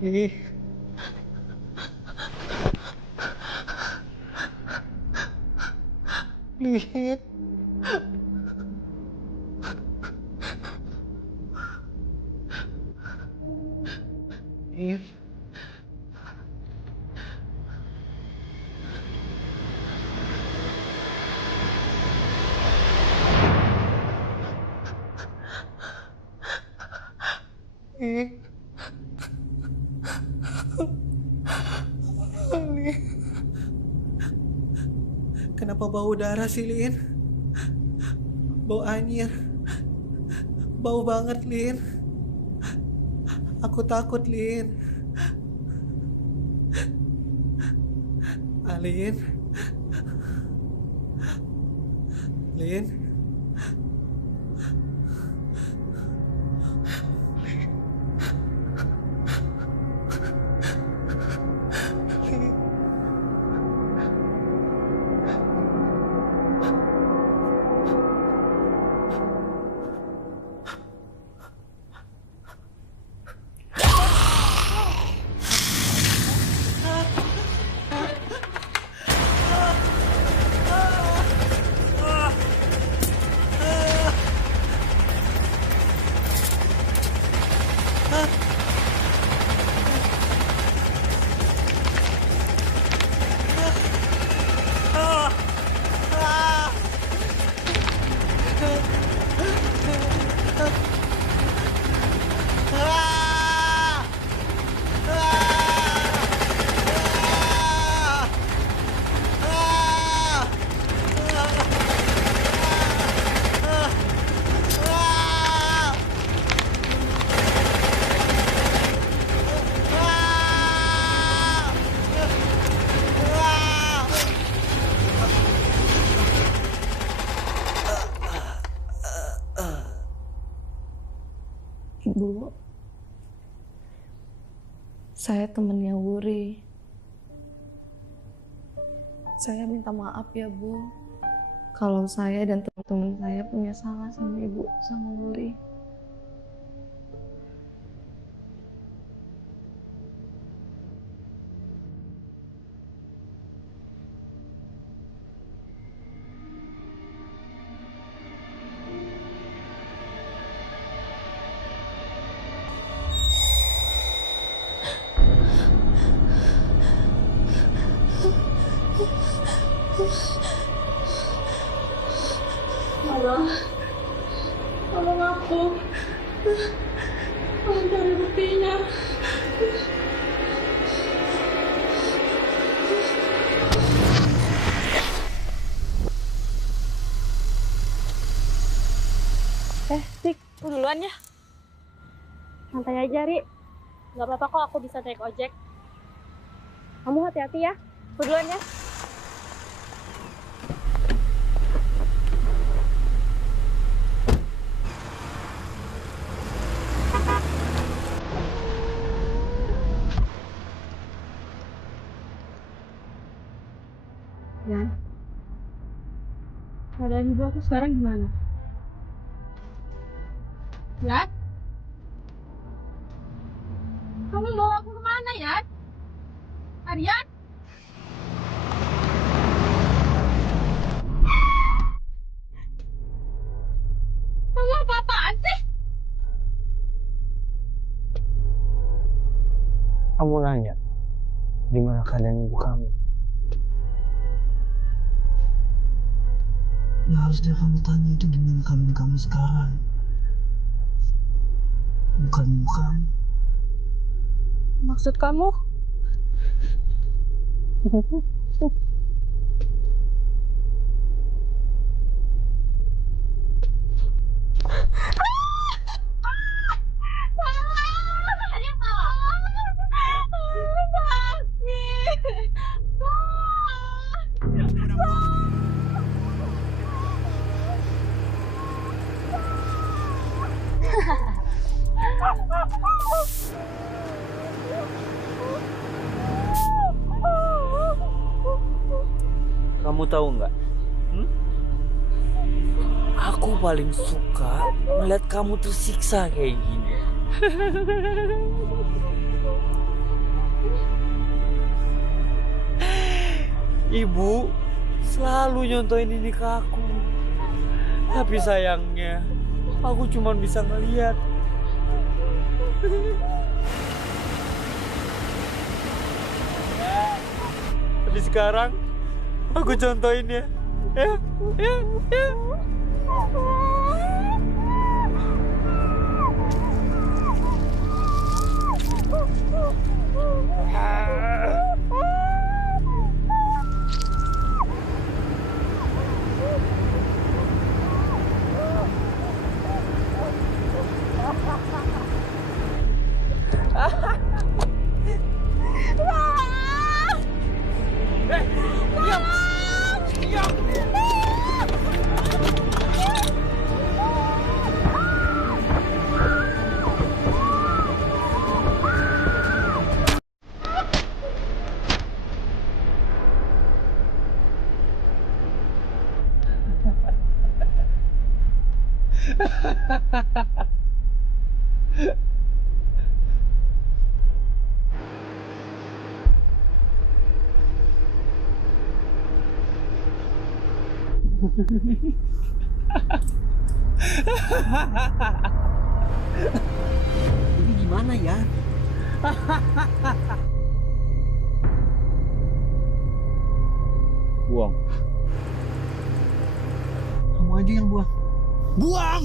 Lin. Lin. Lin. Kenapa bau darah sih, Lin? Bau anyir. Bau banget, Lin. Aku takut, Lin. Alin. Lin. Bu, saya temennya Wuri. Saya minta maaf ya, Bu. Kalau saya dan teman-teman saya punya salah sama Ibu, sama Wuri. Tolong aku. Tolong cari buktinya. Tik, aku duluan ya. Santai aja, Ri. Gak apa-apa kok, aku bisa naik ojek. Kamu hati-hati ya. Aku duluan ya. Yan, keadaan ibu aku sekarang gimana? Yan? Kamu bawa aku kemana, Yan? Aryan? Kamu apa-apaan sih? Kamu nanya, gimana keadaan ibu kamu? Yang harusnya kamu tanya itu gimana keadaan kamu sekarang. Bukan ibu kamu. Maksud kamu? Kamu tahu nggak? Aku paling suka melihat kamu tersiksa kayak gini. Ibu selalu nyontoin ini ke aku. Tapi sayangnya, aku cuma bisa ngeliat. Tapi sekarang aku contohin ya. Ya. Ini gimana ya? Buang. Kamu aja yang buang. Buang!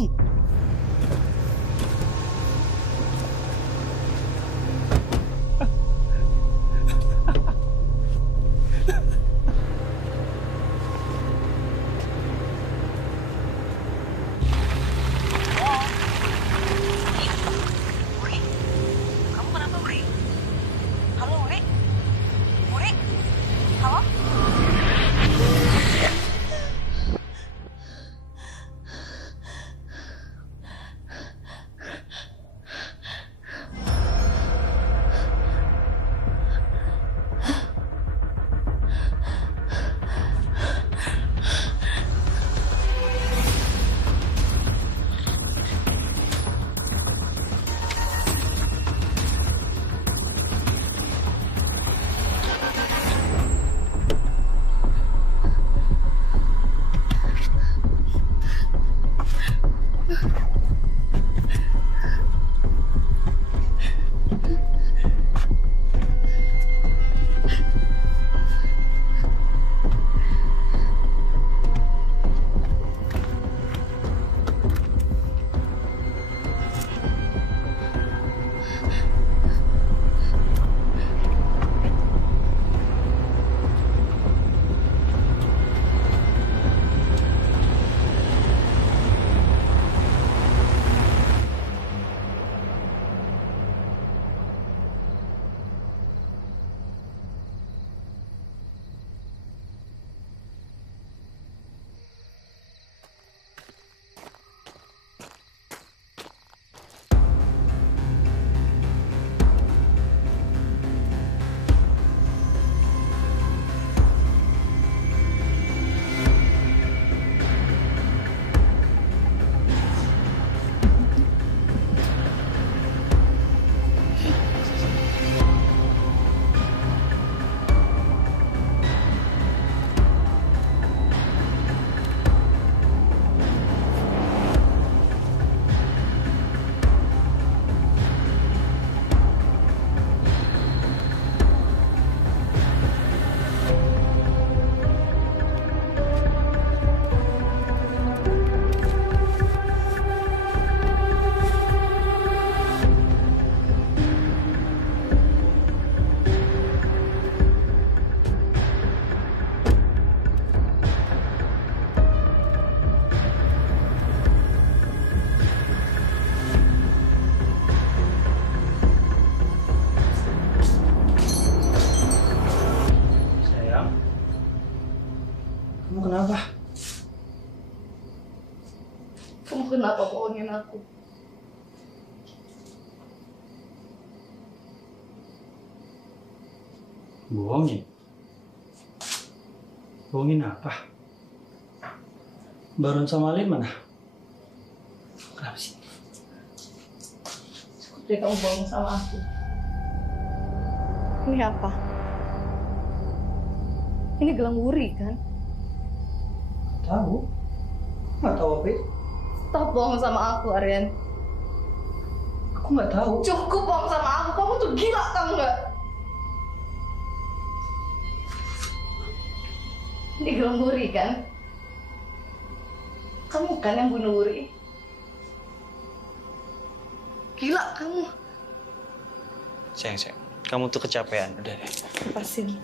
Kamu kenapa? Kamu kenapa bohongin aku? Bohongin? Bohongin apa? Baron sama Alin mana? Kenapa sih? Cukup deh kamu bohong sama aku. Ini apa? Ini gelang wuri kan? Tahu? Nggak tahu apa itu? Stop bohong sama aku, Aryan. Aku nggak tahu. Cukup bohong sama aku. Kamu tuh gila, tahu nggak? Ini gelang wuri kan? Kamu kan yang bunuh Wuri? Gila kamu. Sayang, kamu tuh kecapean. Udah deh. Lepasin.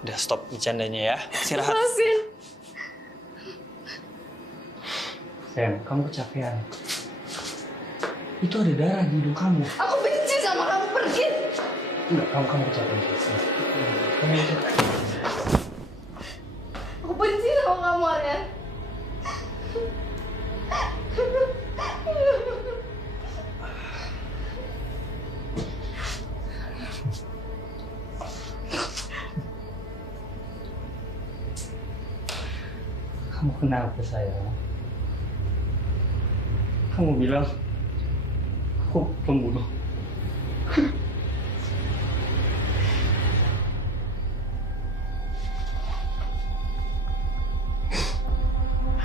Udah stop bercandanya ya. Istirahat. Lepasin. Sayang, kamu kecapean. Itu ada darah di hidung kamu. Aku benci sama kamu, pergi. Enggak, kamu kecapean. Kamu kecapean. Aku benci sama kamu, Aryan. Kamu kenapa sayang? Kamu bilang aku pembunuh.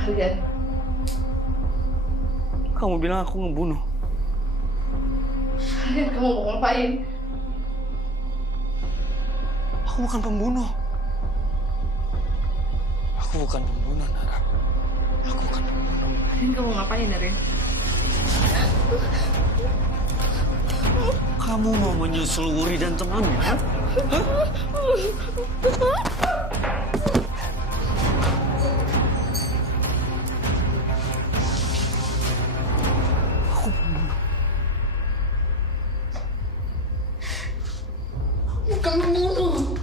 Aryan. Kamu bilang aku ngebunuh. Aryan, kamu mau ngapain? Aku bukan pembunuh. Aku bukan pembunuh, Nara. Aku bukan pembunuh. Aryan, kamu mau ngapain, Aryan? Kamu mau menyusul Wuri dan temannya? Hah? Aku pembunuh. Bukan pembunuh.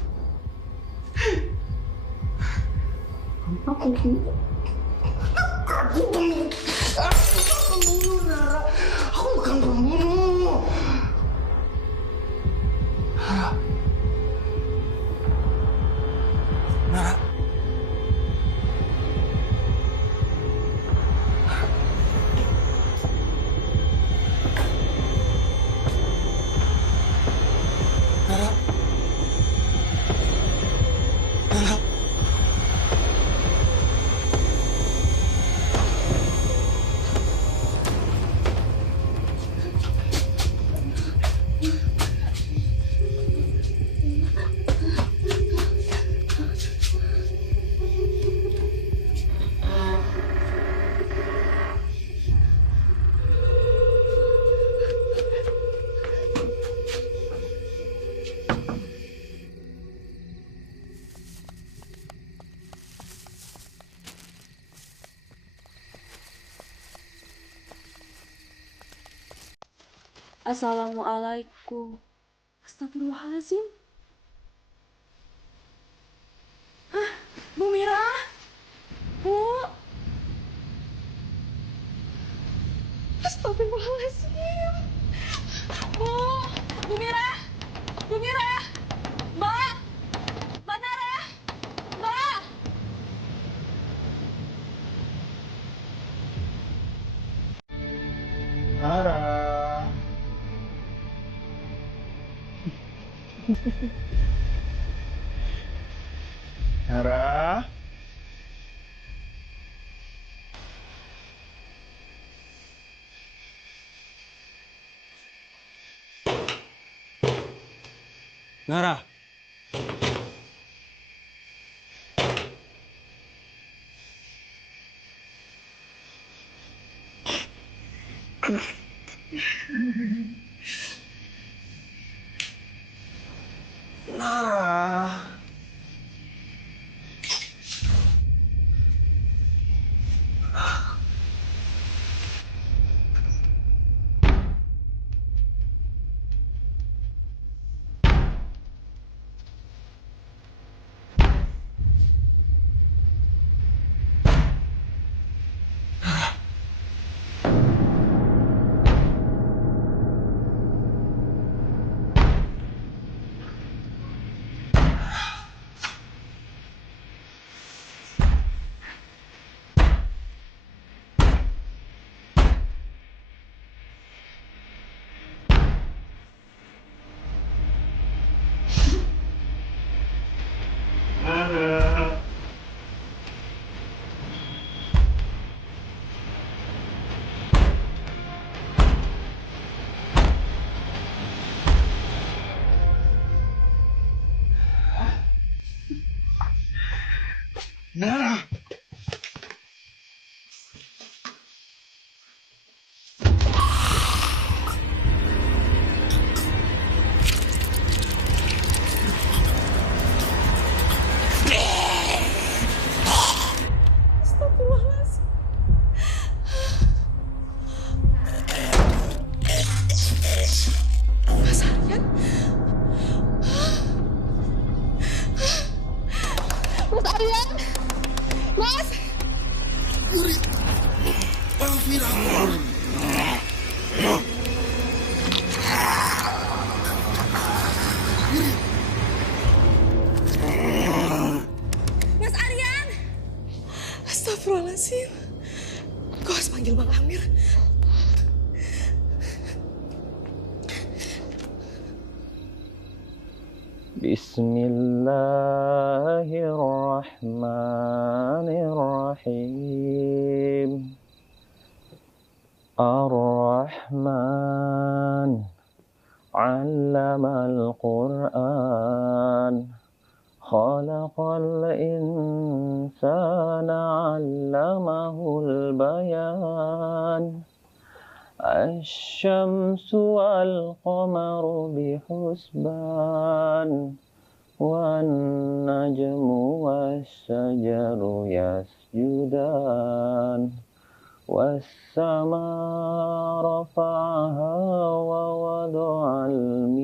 Aku pembunuh. Aku pembunuh. Aku bukan pembunuh, Nara. Aku bukan pembunuh. Nara. Nara. Nara. Nara. Assalamualaikum. Astagfirullahaladzim. Hah, Bu Mira? Bu? Astagfirullahaladzim. Bu Mira? Bu Mira? Mbak? Mbak Nara? Mbak? Nara. Nara. Nara. Nara. Nara. Astagfirullahaladzim. Mas Aryan? Mas Aryan? Mas? Yuri. Maafin aku. Mas Aryan? Astagfirullahaladzim. Kau harus panggil Bang Amir. Bismillahirrahmanirrahim. Ar-Rahman 'allamal Qur'an. Khalaqal insana 'allamahul bayan. الشمس والقمر بحسبان والنجم والشجر يسجدان والسماء رفعها ووضع الميزان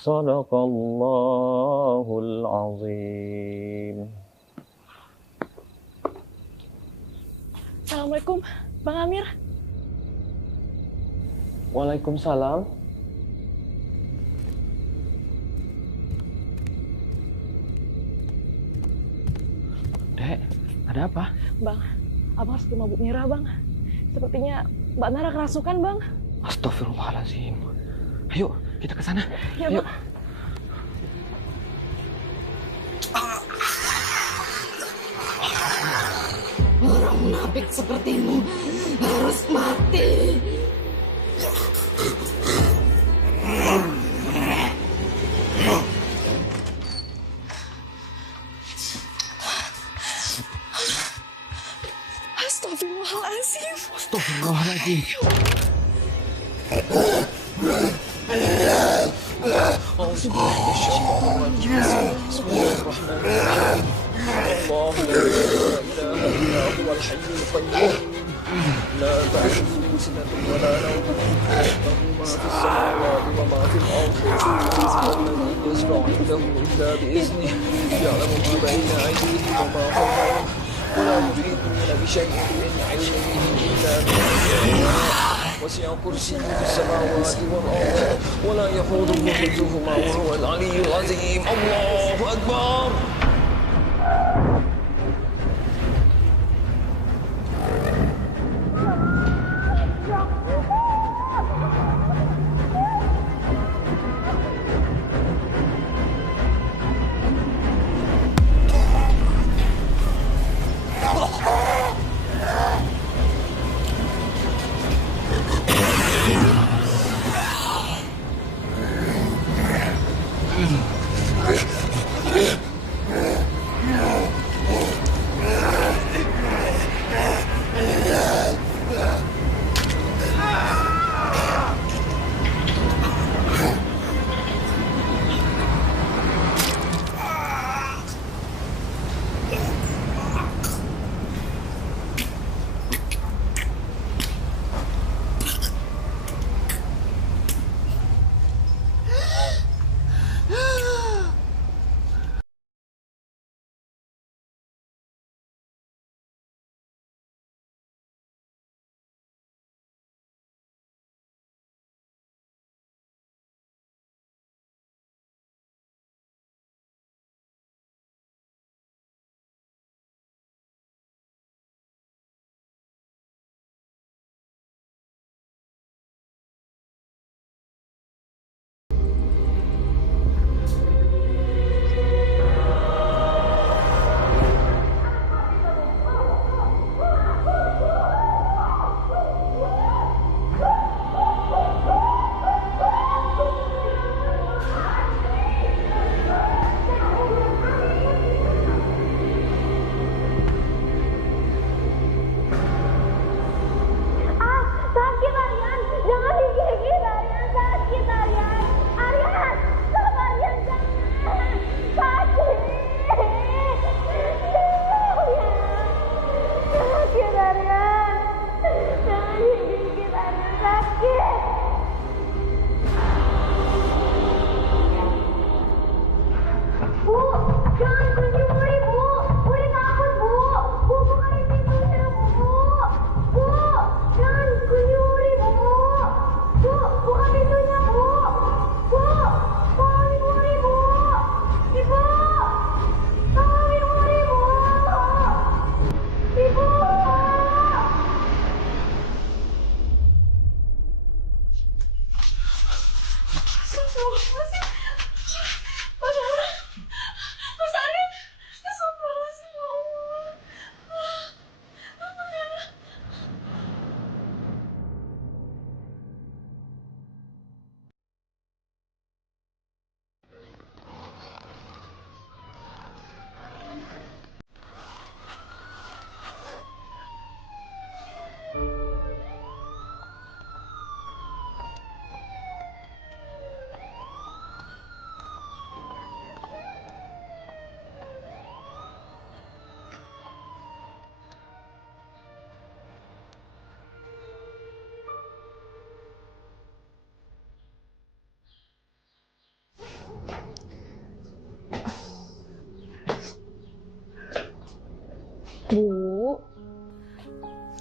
صدق الله العظيم. Assalamualaikum, Bang Amir. Waalaikumsalam. Dek, ada apa? Bang, abang harus ke rumah Bu Mira, Bang. Sepertinya Mbak Nara kerasukan, Bang. Astagfirullahaladzim. Ayo, kita ke sana. Ya, Ayo. Bang. Orang munafik sepertimu harus mati. Astagfirullahaladzim. Astagfirullahaladzim. الله لا إله إلا هو الحي القيوم لا تأخذه سنة ولا نوم له ما في السماوات وما في الأرض الذي يشفع عنده إلا بإذنه يعلم ما بين أيديهم وما خلفهم ولا يحيطون بشيء من علمه إلا بما شاء وسع كرسيه السماوات والأرض ولا يحوطه حفظهما وهو العلي العظيم. الله أكبر.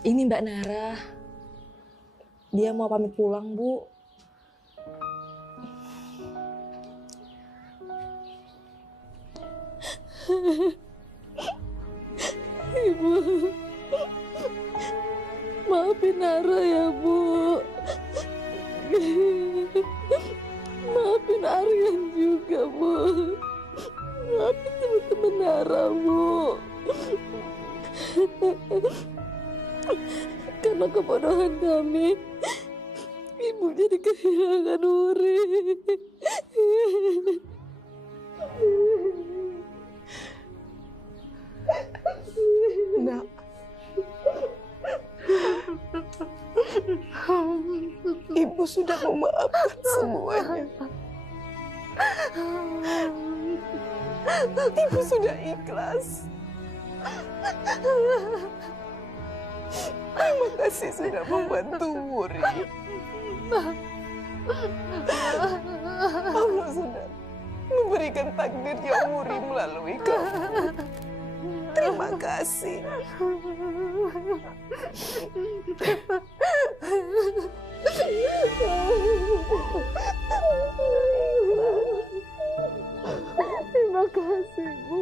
Ini Mbak Nara. Dia mau pamit pulang, Bu. Ibu, maafin Nara ya, Bu. Maafin Aryan juga, Bu. Maafin teman-teman Nara, Bu. Karena kebodohan kami, Ibu jadi kehilangan Wuri. Nak. Ibu sudah memaafkan semuanya. Ibu sudah ikhlas. Terima kasih sudah membantu Wuri. Allah sudah memberikan takdirnya Wuri melalui kamu. Terima kasih. Terima kasih, Bu.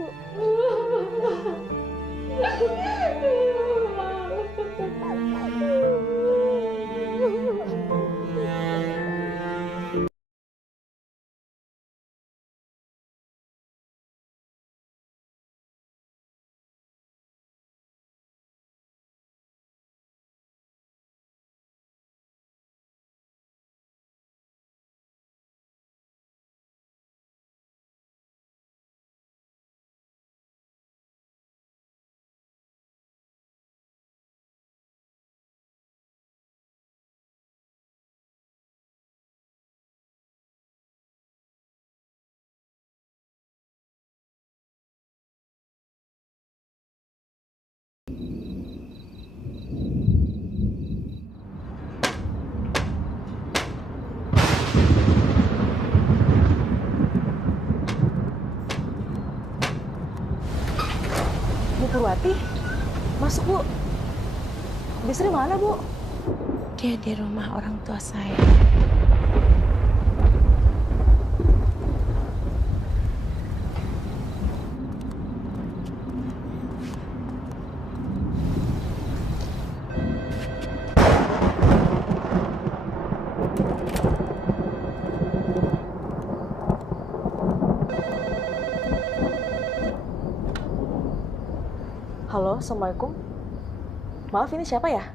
Bu Purwati, masuk, Bu. Bisri mana, Bu? Dia di rumah orang tua saya. Halo, Assalamualaikum. Maaf, ini siapa ya?